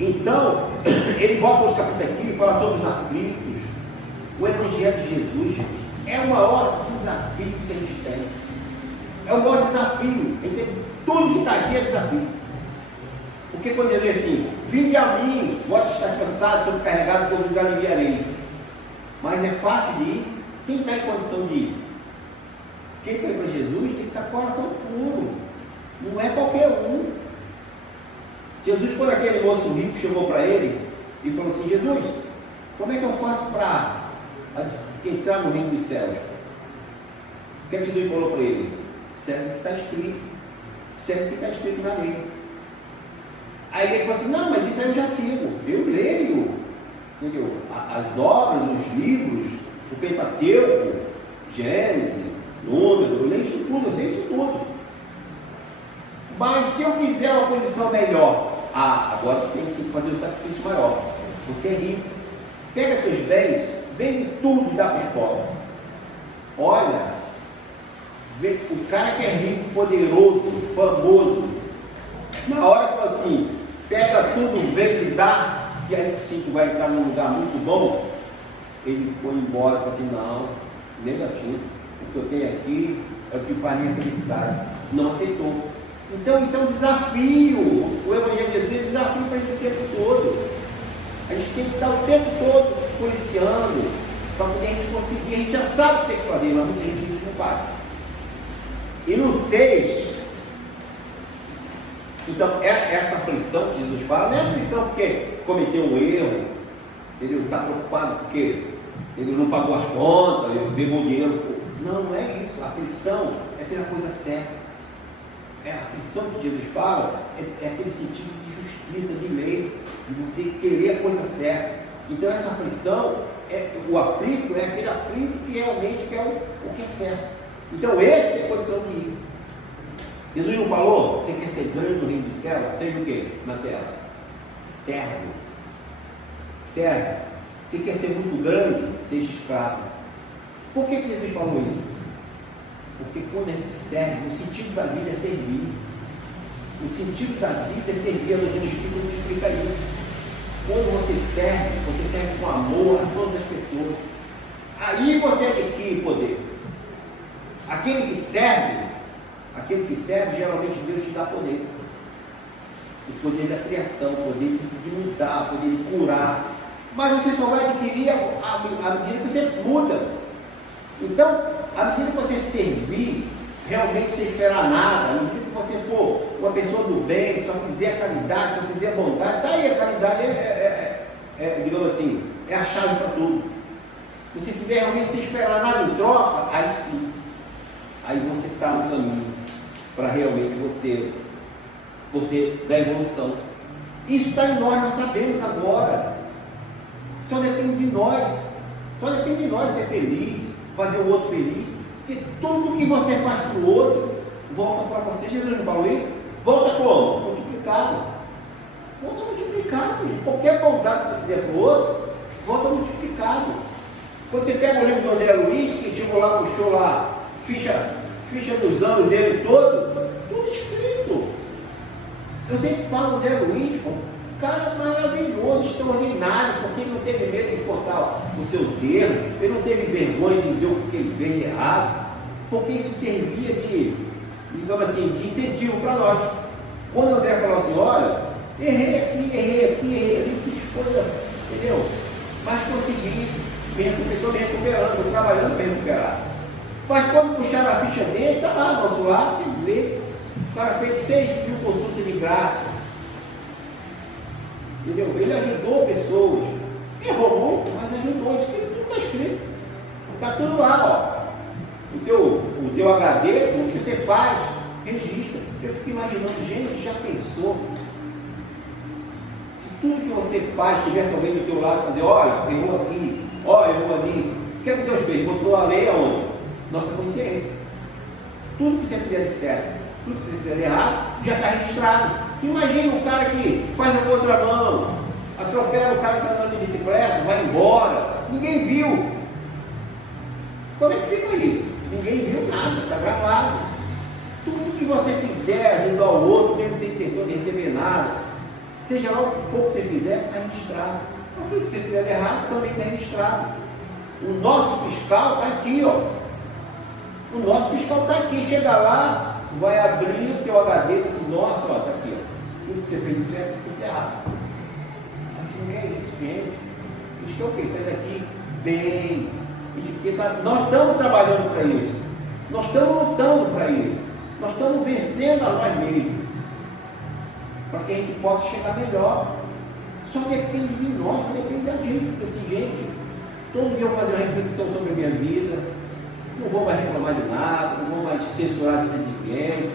Então, ele volta aos capítulos aqui e fala sobre os aflitos. O Evangelho de Jesus, gente, é o maior desafio que a gente tem. É o maior desafio. Tudo que está aqui é desafio. Porque quando ele diz assim: vinde a mim, vós que está cansado, sobrecarregado, que eu vos aliviarei. Mas é fácil de ir. Quem está em condição de ir? Quem foi para Jesus tem que estar com o coração puro. Não é qualquer um. Jesus, quando aquele moço rico chegou para ele e falou assim: Jesus, como é que eu faço para entrar no reino dos céus? O que Jesus falou para ele? Serve o que está escrito. Serve o que está escrito na lei. Aí ele falou assim: não, mas isso aí eu já sigo. Eu leio, entendeu? As obras, os livros, o Pentateuco, Gênesis, Número, eu leio isso tudo, eu sei isso tudo. Mas se eu quiser uma posição melhor, agora tem que fazer um sacrifício maior. Você é rico, pega teus bens, vende tudo e dá para os pobres. Olha, o cara que é rico, poderoso, famoso, na hora que fala assim: pega tudo, vende e dá, que aí sim tu vai estar num lugar muito bom. Ele foi embora e falou assim: não, negativo, o que eu tenho aqui é o que faz minha felicidade. Não aceitou. Então isso é um desafio. O Evangelho de Jesus é um desafio para a gente o tempo todo. A gente tem que estar o tempo todo policiando, para poder a gente conseguir. A gente já sabe o que tem que fazer, mas muita gente não faz. E no 6, então, essa aflição que Jesus fala, não é aflição porque cometeu um erro, ele está preocupado porque ele não pagou as contas, ele pegou dinheiro. Não, não é isso. A aflição é pela coisa certa. A aflição que Jesus fala é aquele sentido de justiça, de lei, de você querer a coisa certa. Então, essa aflição, o aflito é aquele aflito que realmente quer o que é certo. Então, esse tem condição de ir. Jesus não falou, você quer ser grande no reino do céu? Seja o quê na terra? Servo. Servo. Você quer ser muito grande? Seja escravo. Por que Jesus falou isso? Porque quando a gente serve, o sentido da vida é servir. O sentido da vida é servir. A doutrina espírita nos explica isso. Quando você serve com amor a todas as pessoas. Aí você adquire poder. Aquele que serve, geralmente Deus te dá poder. O poder da criação, o poder de mudar, o poder de curar. Mas você só vai adquirir à medida que você muda. Então, à medida que você servir, realmente sem esperar nada, à medida que você for uma pessoa do bem, só quiser caridade, só quiser bondade, está aí a caridade digamos assim, é a chave para tudo. Se você quiser realmente sem esperar nada em troca, aí sim. Aí você está no caminho para realmente você dar evolução. Isso está em nós sabemos agora. Só depende de nós. Só depende de nós ser feliz, fazer o outro feliz. Porque tudo que você faz para o outro, volta para você. Jesus não falou isso? Volta como? Multiplicado. Volta multiplicado. Qualquer bondade que você fizer para o outro, volta multiplicado. Quando você pega o livro do André Luiz, que chegou lá, puxou lá, ficha dos anos dele todo, tudo escrito. Eu sempre falo do André Luiz, um cara maravilhoso, extraordinário, porque ele não teve medo de contar os seus erros, ele não teve vergonha de dizer o que ele fez de errado, porque isso servia digamos assim, de incentivo para nós. Quando o André falou assim, olha, errei aqui, fiz coisa, entendeu? Mas consegui, estou me recuperando, estou trabalhando para recuperar. Mas quando puxaram a ficha dele, está lá, nosso lado, você vê. O cara fez 6 mil consultas de graça. Entendeu? Ele ajudou pessoas. Errou muito, mas ajudou. Isso tudo está escrito. Está tudo lá, ó. O teu HD, o que você faz, registra. Eu fico imaginando, gente, já pensou? Se tudo que você faz tivesse alguém do teu lado fazer, olha, errou aqui, ó, errou ali. O que é que Deus fez? Botou a lei aonde? Nossa consciência. Tudo que você fizer de certo, tudo que você fizer de errado, já está registrado. Imagina um cara que faz a contramão, atropela o cara que está andando de bicicleta, vai embora, ninguém viu. Como é que fica isso? Ninguém viu nada, está gravado. Tudo que você fizer ajudar o outro, mesmo sem intenção de receber nada, seja lá o que for que você fizer, está registrado. Mas tudo que você fizer de errado também está registrado. O nosso fiscal está aqui, ó. O nosso fiscal está aqui, chega lá, vai abrir o teu HD e diz assim, nossa, ó, está aqui, ó. Tudo que você fez de certo, tudo errado. Aqui não é isso, gente. Isso que é o quê? Sai daqui bem. Nós estamos trabalhando para isso. Nós estamos lutando para isso. Nós estamos vencendo a nós mesmos. Para que a gente possa chegar melhor. Só depende de nós, só depende da gente. Porque assim, gente, todo dia eu vou fazer uma reflexão sobre a minha vida. Não vou mais reclamar de nada, não vou mais censurar a vida de ninguém.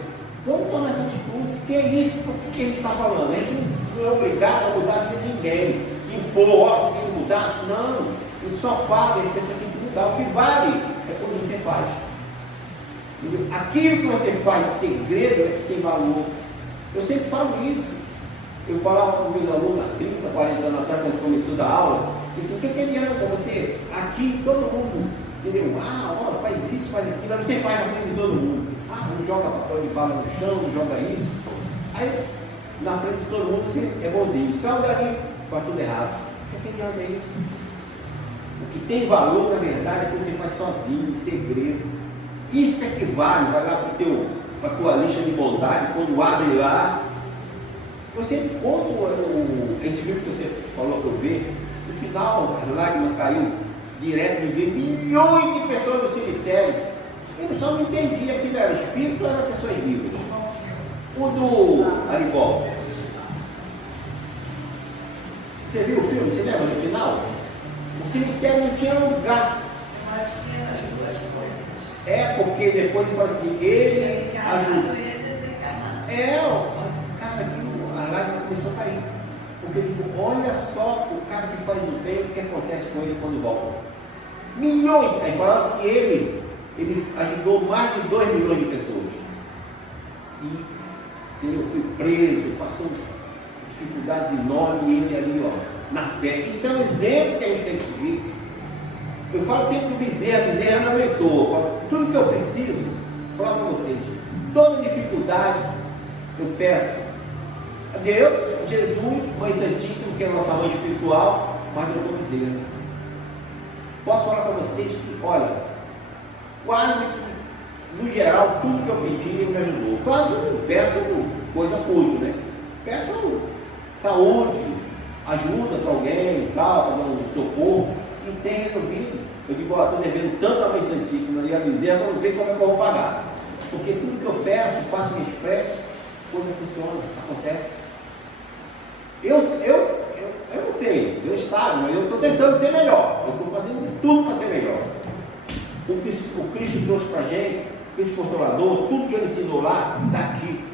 Vamos tomar essa atitude. Que é isso que a gente está falando. A gente não é obrigado a mudar a vida de ninguém. Impor, ó, você tem que mudar. Não. Eu só falo, a pessoa tem que mudar. O que vale é quando você faz. Entendeu? Aquilo que você faz segredo é que tem valor. Eu sempre falo isso. Eu falava com meus alunos há 30, 40 anos atrás, quando começou a dar aula, e disse, o que adianta você aqui, todo mundo, entendeu? Ah, ó, faz isso, faz aquilo, aí você faz na frente de todo mundo. Ah, não joga papel de bala no chão, não joga isso. Aí, na frente de todo mundo, você é bonzinho. Sai dali, faz tudo errado. O que adianta isso? O que tem valor, na verdade, é quando você faz sozinho, em segredo. Isso é que vale, vai lá para a tua lista de bondade, quando abre lá. Eu sempre conto esse livro que você falou para eu ver, no final, as lágrimas caiu direto de ver milhões de pessoas no cemitério, Ele só não entendia que ele era espírito ou era pessoas vivas. O do Arigó. Você viu o filme? Você lembra no final? O cemitério não tinha lugar. Mas tinha as duas coisas. É, porque depois ele fala assim, ele ajudou. Cara, a lágrima começou a cair. Porque ele falou, olha só o cara que faz o bem, o que acontece com ele quando volta. Milhões! Aí falaram que ele ajudou mais de 2 milhões de pessoas. E ele foi preso, passou dificuldades enormes, e ele ali, ó, na fé. Isso é um exemplo que a gente tem que seguir. Eu falo sempre do Bezerra não mentor. Falo, tudo que eu preciso, vou falar para vocês, toda dificuldade, eu peço a Deus, Jesus, Mãe Santíssima, que é a nossa mãe espiritual, mas doutor Bezerra. Posso falar para vocês que, olha, quase que, no geral, tudo que eu pedi, ele me ajudou. Claro que eu não peço coisa útil, né? Peço saúde, ajuda para alguém e tal, para dar um socorro, e tem resolvido. Eu digo, ó, estou devendo tanto a Mãe Santíssima e a Bezerra, eu não sei como é que eu vou pagar. Porque tudo que eu peço, faço minha expressa, coisa funciona, acontece. Eu não sei, Deus sabe, mas eu estou tentando ser melhor. Eu estou fazendo de tudo para ser melhor. O que Cristo trouxe para a gente, o Cristo Consolador, tudo que ele ensinou lá, está aqui.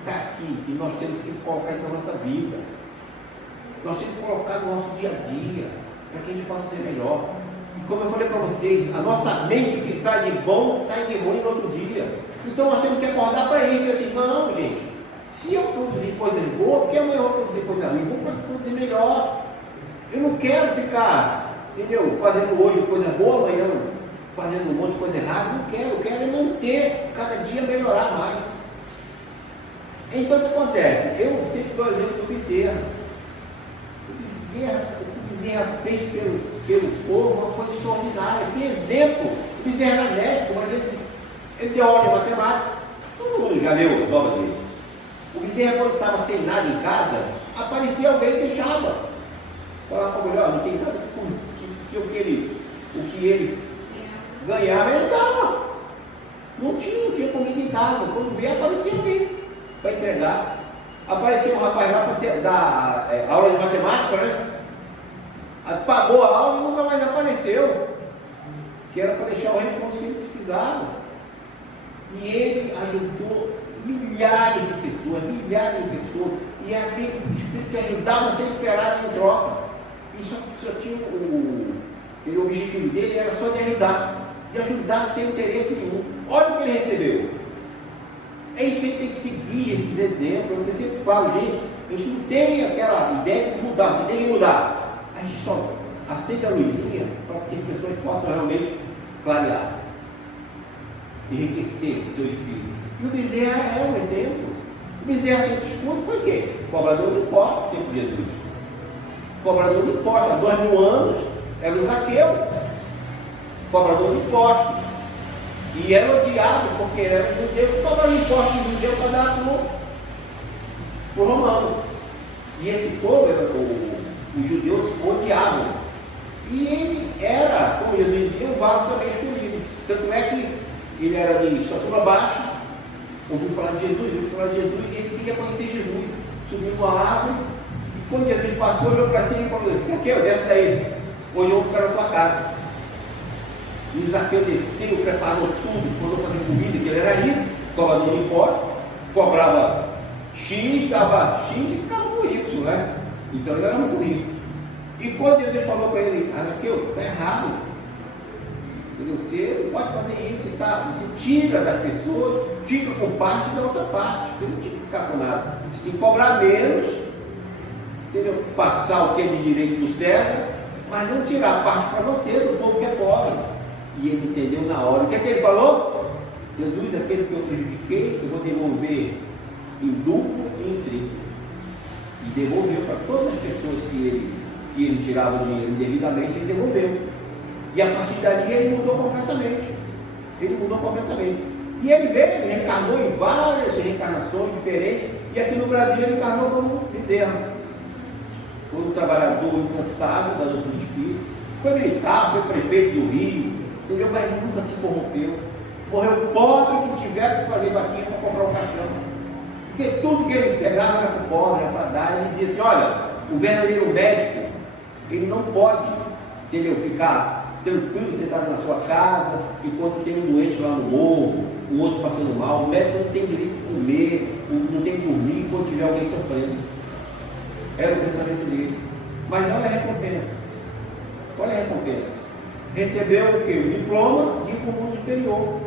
Está aqui. E nós temos que colocar isso na nossa vida. Nós temos que colocar no nosso dia a dia, para que a gente possa ser melhor. E como eu falei para vocês, a nossa mente que sai de bom, sai de ruim no outro dia. Então nós temos que acordar para isso. E assim, não, gente. Se eu produzir coisas boas, porque amanhã eu vou produzir coisa ruim, vou produzir melhor. Eu não quero ficar, entendeu? Fazendo hoje coisa boa, amanhã fazendo um monte de coisa errada. Não quero, eu quero manter, cada dia melhorar mais. Então o que acontece? Eu sempre dou exemplo do Bezerra. O que o Bezerra fez pelo povo, uma coisa extraordinária. Que exemplo! O Bezerra era médico, mas ele deu aula de matemática. Todo mundo já leu as obras dele. O Bezerra, quando estava sem nada em casa, aparecia alguém e deixava. Falava para a mulher, não tem nada que o que ele ganhava, ele dava. Não tinha comida em casa. Quando veio, aparecia alguém para entregar. Apareceu um rapaz lá para dar aula de matemática, né? Pagou a aula e nunca mais apareceu. Que era para deixar o recurso que ele precisava. E ele ajudou milhares de pessoas, e aquele espírito que ajudava sem esperar em troca. E só tinha o objetivo dele era só de ajudar sem interesse nenhum. Olha o que ele recebeu. É isso que a gente tem que seguir, esses exemplos. Eu sempre falo, gente, a gente não tem aquela ideia de mudar, você tem que mudar. A gente só acende a luzinha para que as pessoas possam realmente clarear, enriquecer o seu espírito. E o Bezerra é um exemplo. O Bezerra que escuta foi o quê? Cobrador de impostos, tempo de Jesus. Cobrador de impostos, há 2000 anos, era o Zaqueu. Cobrador de impostos. E era odiado porque era judeu, que cobrava impostos de judeu para dar para o romano. E esse povo, os judeus odiavam. E ele era, como Jesus dizia, um vaso também escolhido. Tanto é que ele era de estatura baixa, ouviu falar de Jesus, e ele queria conhecer Jesus. Subiu numa árvore, e quando Jesus passou, olhou para cima e falou: Zaqueu, desce daí, hoje eu vou ficar na tua casa. E o Zaqueu desceu, preparou tudo, mandou fazer comida, que ele era rico, cobrador de impostos, cobrava X, dava X e ficava com Y, né? Então ele era muito rico. E quando Jesus falou para ele: Zaqueu, está errado. Você não pode fazer isso, você tira das pessoas, fica com parte da outra parte. Você não tinha que ficar com nada. Você tem que cobrar menos, entendeu? Passar o que é de direito do César, mas não tirar a parte para você, do povo que é pobre. E ele entendeu na hora. O que é que ele falou? Jesus, aquele que eu prejudiquei, eu vou devolver em duplo e em triplo. E devolveu para todas as pessoas que ele tirava o dinheiro indevidamente, ele devolveu. E a partir dali ele mudou completamente. E ele veio, ele reencarnou em várias reencarnações diferentes. E aqui no Brasil ele encarnou como Bezerra. Foi um trabalhador incansável da doutrina espírita. Foi militar, foi prefeito do Rio, entendeu? Mas nunca se corrompeu. Morreu pobre que tiveram que fazer vaquinha para comprar um caixão. Porque tudo que ele pegava era para o pobre, era para dar. Ele dizia assim, olha, o verdadeiro médico, ele não pode, entendeu, ficar tranquilo, sentado na sua casa, enquanto tem um doente lá no morro, o outro passando mal. O médico não tem direito de comer, não tem que dormir quando tiver alguém sofrendo. Era o pensamento dele. Mas olha a recompensa. Olha a recompensa. Recebeu o quê? O diploma de comum superior.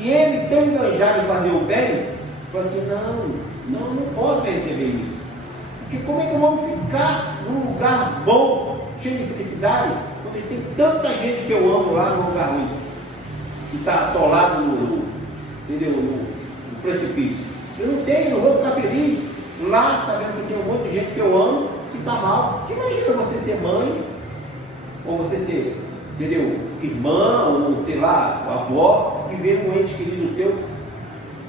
E ele, tão enganjado em fazer o bem, falou assim, não posso receber isso. Porque como é que eu vou ficar num lugar bom, cheio de felicidade, quando tem tanta gente que eu amo lá no lugar ruim, que está atolado entendeu? No precipício. Eu não vou ficar feliz lá, sabendo que tem um monte de gente que eu amo, que está mal. Imagina você ser mãe, ou você ser, entendeu, irmã, ou sei lá, avó, e ver um ente querido teu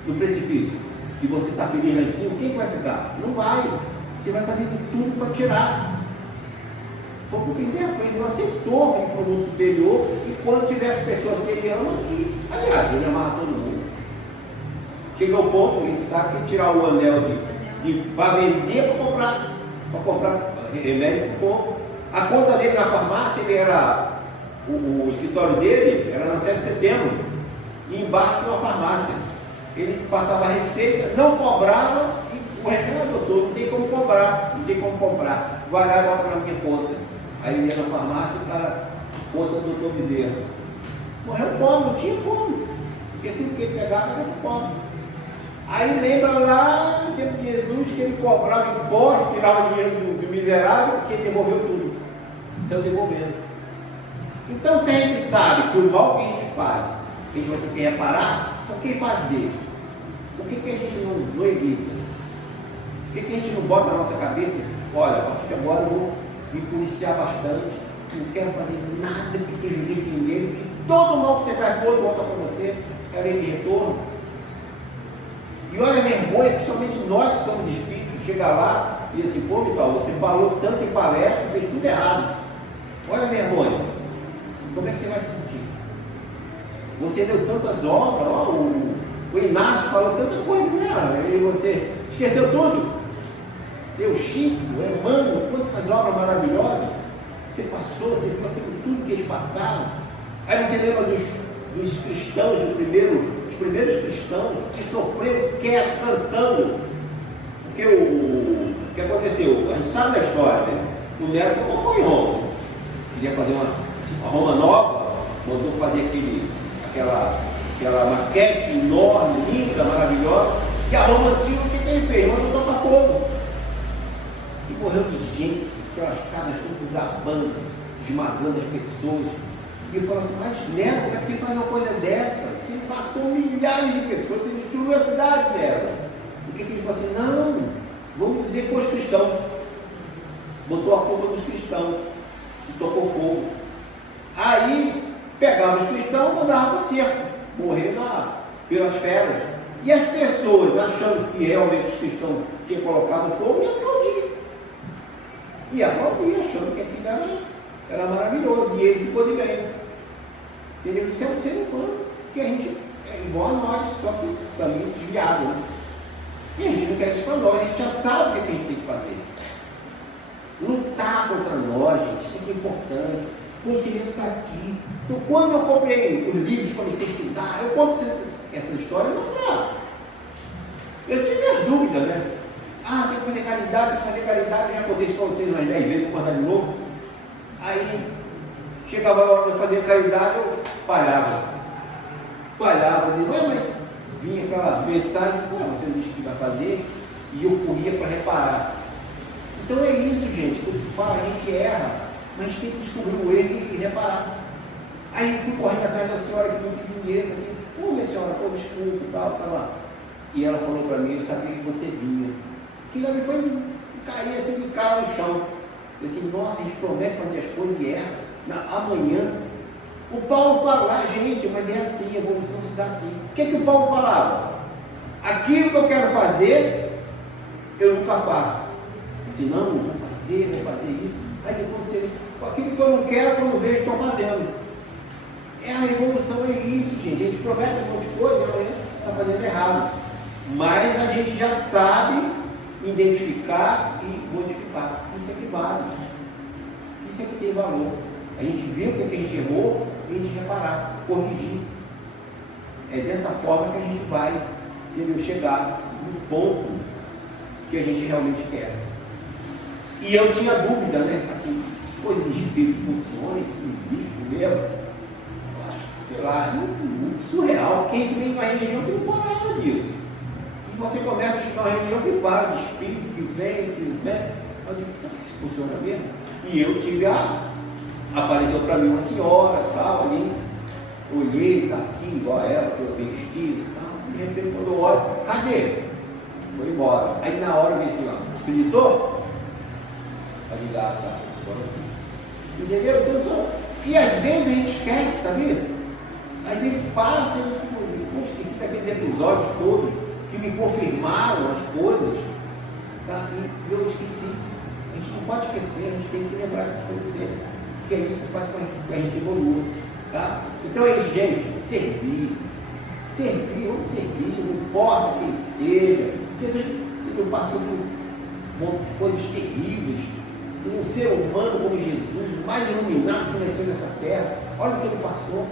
no precipício, e você está feliz lá em cima, quem que vai ficar? Não vai. Você vai fazer de tudo para tirar. Foi o que eu exemplo, ele não aceitou ir para o mundo superior, e quando tiver as pessoas que ele ama aqui, aliás, ele amava todo mundo. Chega ao ponto que a gente sabe que tirar o anel para vender para comprar remédio para o povo. A conta dele na farmácia, ele era, o escritório dele era na 7 de setembro, e embaixo tinha uma farmácia. Ele passava a receita, não cobrava, e o remédio, doutor, não tem como comprar, vai lá e bota na minha conta. Aí ele ia na farmácia e para conta do doutor Bezerra. Morreu pobre, não tinha como, porque tudo que ele pegava era pobre. Aí lembra lá no tempo de Jesus que ele cobrava imposto, tirava dinheiro do miserável, que ele devolveu tudo. Saiu devolvendo. Então, se a gente sabe que o mal que a gente faz, a gente vai ter que reparar, por que fazer? Por que a gente não evita? Por que a gente não bota na nossa cabeça, olha, a partir de agora eu vou me policiar bastante, não quero fazer nada que prejudique ninguém, porque todo mal que você faz por outro volta para você, é lei de retorno. E olha a vergonha, principalmente nós que somos espíritos, chega lá e assim, pô, Vital, você falou tanto em palestra, fez tudo errado. Olha a vergonha. Como é que você vai se sentir? Você deu tantas obras, ó, o Inácio falou tanta coisa, né? E você esqueceu tudo. Deu Chico, Emmanuel, todas essas obras maravilhosas. Você passou, você viu aquilo tudo que eles passaram. Aí você lembra dos cristãos, dos primeiros cristãos que sofreram queda cantando. Porque o que aconteceu? A gente sabe da história, né? O Nero foi em Roma. Queria fazer uma Roma nova, mandou fazer aquela maquete enorme, linda, maravilhosa, que a Roma antiga, o que ele fez? Mandou tocar fogo. E morreu de gente, aquelas casas tudo desabando, esmagando as pessoas. E eu falo assim, mas Nero, como é que você faz uma coisa dessa? Você matou milhares de pessoas, você destruiu a cidade, Nero. O que ele falou assim? Não, vamos dizer que os cristãos. Botou a culpa dos cristãos, que tocou fogo. Aí pegava os cristãos e mandava para o cerco, morrer pelas feras. E as pessoas, achando que realmente os cristãos tinham colocado fogo, iam aplaudir. E aplaudir, achando que aquilo era maravilhoso. E ele ficou de bem. Entendeu? Isso é um ser humano, que a gente é igual a nós, só que também desviado. Né? E a gente não quer isso para nós, a gente já sabe o que a gente tem que fazer. Lutar contra nós, gente, isso é importante. O conhecimento está aqui. Então, quando eu comprei os livros, comecei a estudar, eu conto essa história não para. Eu tive as dúvidas, né? Tem que fazer caridade, eu já contei isso para vocês umas 10 vezes, vou contar de novo. Aí, chegava a hora de fazer caridade, eu falhava, dizia, ué, mas vinha aquela mensagem, você não disse que vai fazer, e eu corria para reparar. Então é isso, gente, a gente erra, mas a gente tem que descobrir o erro e reparar. Aí eu fui correndo atrás da senhora que não tinha dinheiro, assim, minha senhora, desculpa e tal, tá lá. E ela falou para mim, eu sabia que você vinha. Aquilo ali foi cair assim de cara no chão. Eu assim, nossa, a gente promete fazer as coisas e erra. Amanhã. O Paulo fala, gente, mas é assim, a evolução se dá assim. O que o Paulo falava? Aquilo que eu quero fazer, eu nunca faço. Assim, não vou fazer isso. Aí depois aquilo que eu não quero, quando vejo, estou fazendo. A revolução é isso, gente. A gente promete um monte de coisa e amanhã está fazendo errado. Mas a gente já sabe identificar e modificar. Isso é que vale. Isso é que tem valor. A gente viu o que a gente errou e a gente reparar, corrigir. É dessa forma que a gente vai, entendeu, chegar no ponto que a gente realmente quer. E eu tinha dúvida, né? Assim, se coisa de espírito funciona, se existe mesmo, eu acho, sei lá, muito surreal. Quem vem numa religião que não fala nada disso. E você começa a estudar uma religião que fala de espírito, que vem. Eu digo, será que isso funciona mesmo? E eu tive apareceu para mim uma senhora, tal, ali, olhei, está aqui, igual a ela, toda bem vestida, tal. De repente, quando eu olho, cadê? Vou embora. Aí na hora eu pensei assim, ó, espiritou? Para ligar, tá? Agora sim. Entendeu? Então, e às vezes a gente esquece, sabia? Às vezes passa, eu esqueci daqueles episódios todos que me confirmaram as coisas, tá? E eu esqueci. A gente não pode esquecer, a gente tem que lembrar dessas coisas sempre, que é isso que faz com que a gente evolua, tá? Então é isso, gente, servir, vamos servir, não importa quem seja. Jesus passou por coisas terríveis, e um ser humano como Jesus, o mais iluminado que nasceu nessa terra, olha o que ele passou.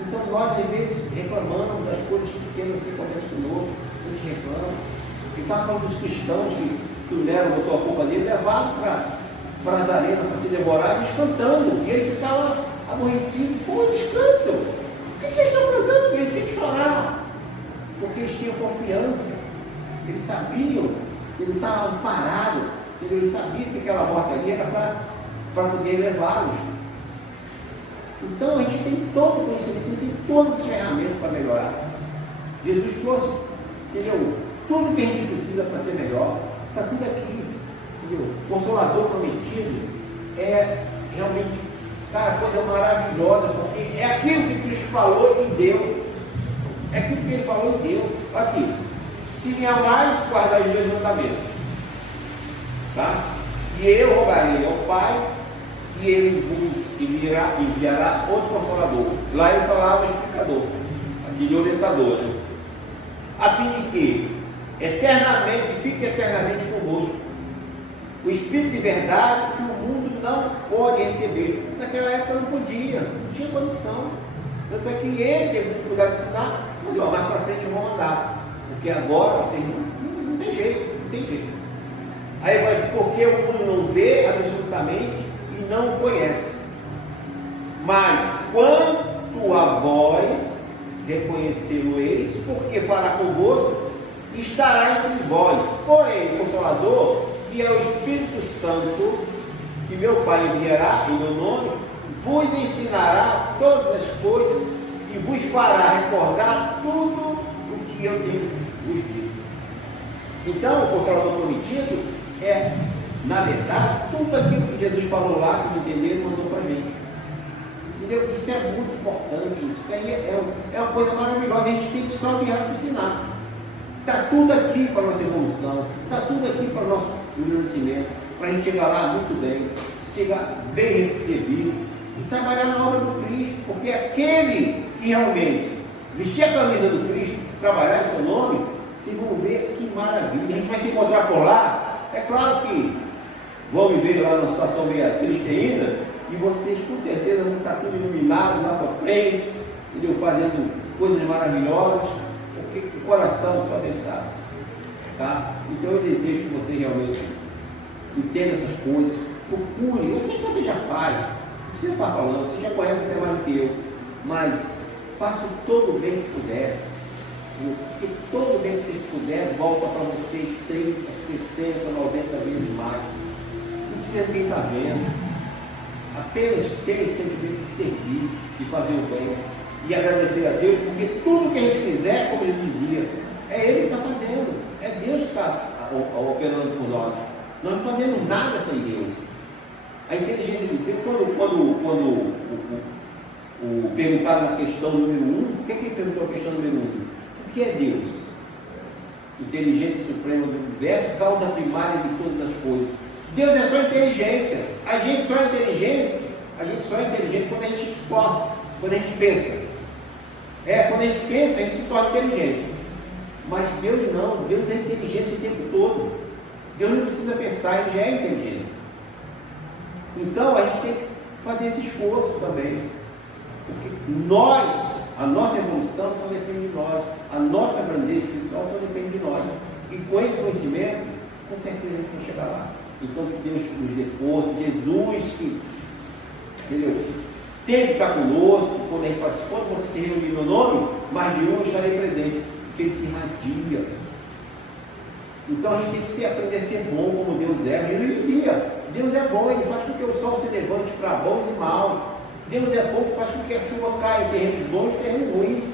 Então nós às vezes reclamamos das coisas pequenas que acontecem conosco, a gente reclama. Ele estava falando dos cristãos que o Nero botou a culpa dele, levaram para as arenas para ser devorados, cantando, e ele ficava aborrecido. Pô, eles cantam, por que eles estão cantando? Eles têm que chorar, porque eles tinham confiança, eles sabiam que ele estava parado, eles sabiam que aquela morte ali era para poder levá-los. Então a gente tem todo o conhecimento, a gente tem todas as ferramentas para melhorar. Jesus trouxe, entendeu? Tudo que a gente precisa para ser melhor, está tudo aqui, entendeu? O Consolador prometido é realmente, cara, coisa maravilhosa, porque é aquilo que Cristo falou e deu. É aquilo que ele falou e deu. Aqui, se me amais, guardai os meus mandamentos. Tá? E eu rogarei ao Pai, e ele vos enviará outro Consolador. Lá ele falava explicador, aqui de orientador, né? A fim de que fique eternamente convosco o Espírito de verdade que o mundo não pode receber. Naquela época não podia, não tinha condição. Tanto é que ele teve dificuldade de ensinar, mas mais para frente eu vou mandar, porque agora vocês não tem jeito. Aí vai, porque o mundo não vê absolutamente e não o conhece. Mas quanto a vós reconhecê-lo-eis, porque fará convosco, estará entre vós. Porém, o Consolador, que é o Espírito Santo, que meu Pai enviará em meu nome, vos ensinará todas as coisas e vos fará recordar tudo o que eu tenho vos dito. Então, o Consolador prometido é, na verdade, tudo aquilo que Jesus falou lá, que não entenderam, mandou para a gente. Entendeu? Isso é muito importante, isso aí é uma coisa maravilhosa, a gente tem que só de raciocinar. Está tudo aqui para a nossa evolução, está tudo aqui para o nosso engrandecimento, para a gente chegar lá muito bem, chegar bem recebido e trabalhar na obra do Cristo, porque aquele que realmente vestir a camisa do Cristo, trabalhar em seu nome, vocês vão ver que maravilha. A gente vai se encontrar por lá, é claro que vão me ver lá numa situação meio triste ainda, e vocês com certeza vão estar tudo iluminados lá para frente, entendeu? Fazendo coisas maravilhosas, porque o coração só Deus sabe, tá? Então eu desejo que você realmente entenda essas coisas, procure. Eu sei que você já faz, você está falando, você já conhece até mais do que eu, mas faça todo o bem que puder, porque todo o bem que você puder volta para vocês 30, 60, 90 vezes mais. Não precisa quem está vendo. Apenas ter esse sentimento de servir, de fazer o bem e agradecer a Deus, porque tudo que a gente fizer, como ele dizia, é Ele que está fazendo, é Deus que está operando por nós. Nós não fazemos nada sem Deus. A inteligência de Deus, quando perguntaram na questão número 1, o que ele perguntou a questão número 1? O que é Deus? Inteligência suprema do universo, causa primária de todas as coisas. Deus é só inteligência. A gente só é inteligente quando a gente esforça. Quando a gente pensa. Quando a gente pensa, a gente se torna inteligente. Mas Deus não, Deus é inteligência o tempo todo. Deus não precisa pensar, Ele já é inteligente. Então a gente tem que fazer esse esforço também. Porque a nossa evolução só depende de nós. A nossa grandeza espiritual só depende de nós. E com esse conhecimento, com certeza a gente vai chegar lá. Então que Deus nos dê força, Jesus que tem que estar conosco, quando a gente fala assim, quando você se reunir no meu nome, mais de um eu estarei presente, porque ele se irradia. Então a gente tem que aprender a ser bom como Deus é. Ele dizia, Deus é bom, Ele faz com que o sol se levante para bons e maus. Deus é bom, faz com que a chuva caia em terrenos bons e terrenos ruins.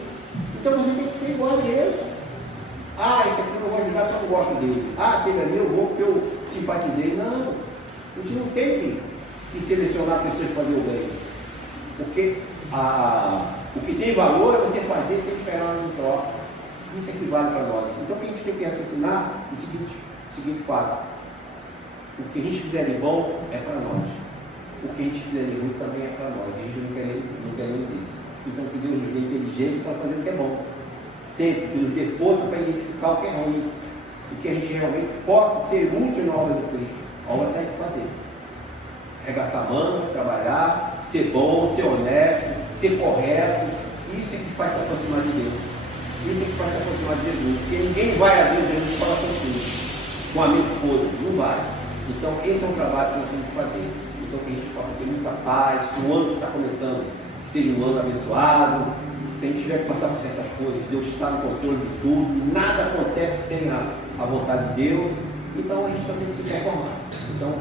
Então você tem que ser igual a Deus. Esse aqui eu não vou ajudar porque eu não gosto dele. Aquele ali eu vou porque eu simpatizei. Não, a gente não tem que selecionar pessoas para fazer o bem. Porque o que tem valor é você fazer sem esperar nada em troca. Isso é que vale para nós. Então o que a gente tem que raciocinar é o seguinte fato. O que a gente fizer de bom é para nós. O que a gente fizer de ruim também é para nós. A gente não queremos isso. Então que Deus nos dê inteligência para fazer o que é bom. Sempre que nos dê força para identificar o que é ruim. E que a gente realmente possa ser útil na obra de Cristo. A obra tem que fazer. Arregaçar a mão, trabalhar, ser bom, ser honesto, ser correto. Isso é que faz se aproximar de Deus. Isso é que faz se aproximar de Jesus. Porque ninguém vai a Deus de coração puro, com a mente podre. Não vai. Então esse é um trabalho que nós temos que fazer. Então que a gente possa ter muita paz, que o ano que está começando seja um ano abençoado. Se a gente tiver que passar por certas coisas, Deus está no controle de tudo, nada acontece sem a vontade de Deus. Então a gente só tem que se conformar. Então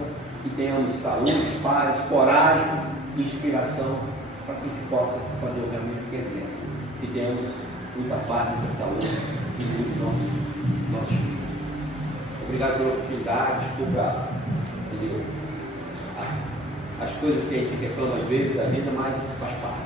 que tenhamos saúde, paz, coragem, inspiração, para que a gente possa fazer o realmente que é certo. Que tenhamos muita paz, muita saúde e muito nosso espírito. Obrigado pela oportunidade, desculpa as coisas que a gente reclama às vezes da vida, mas faz parte.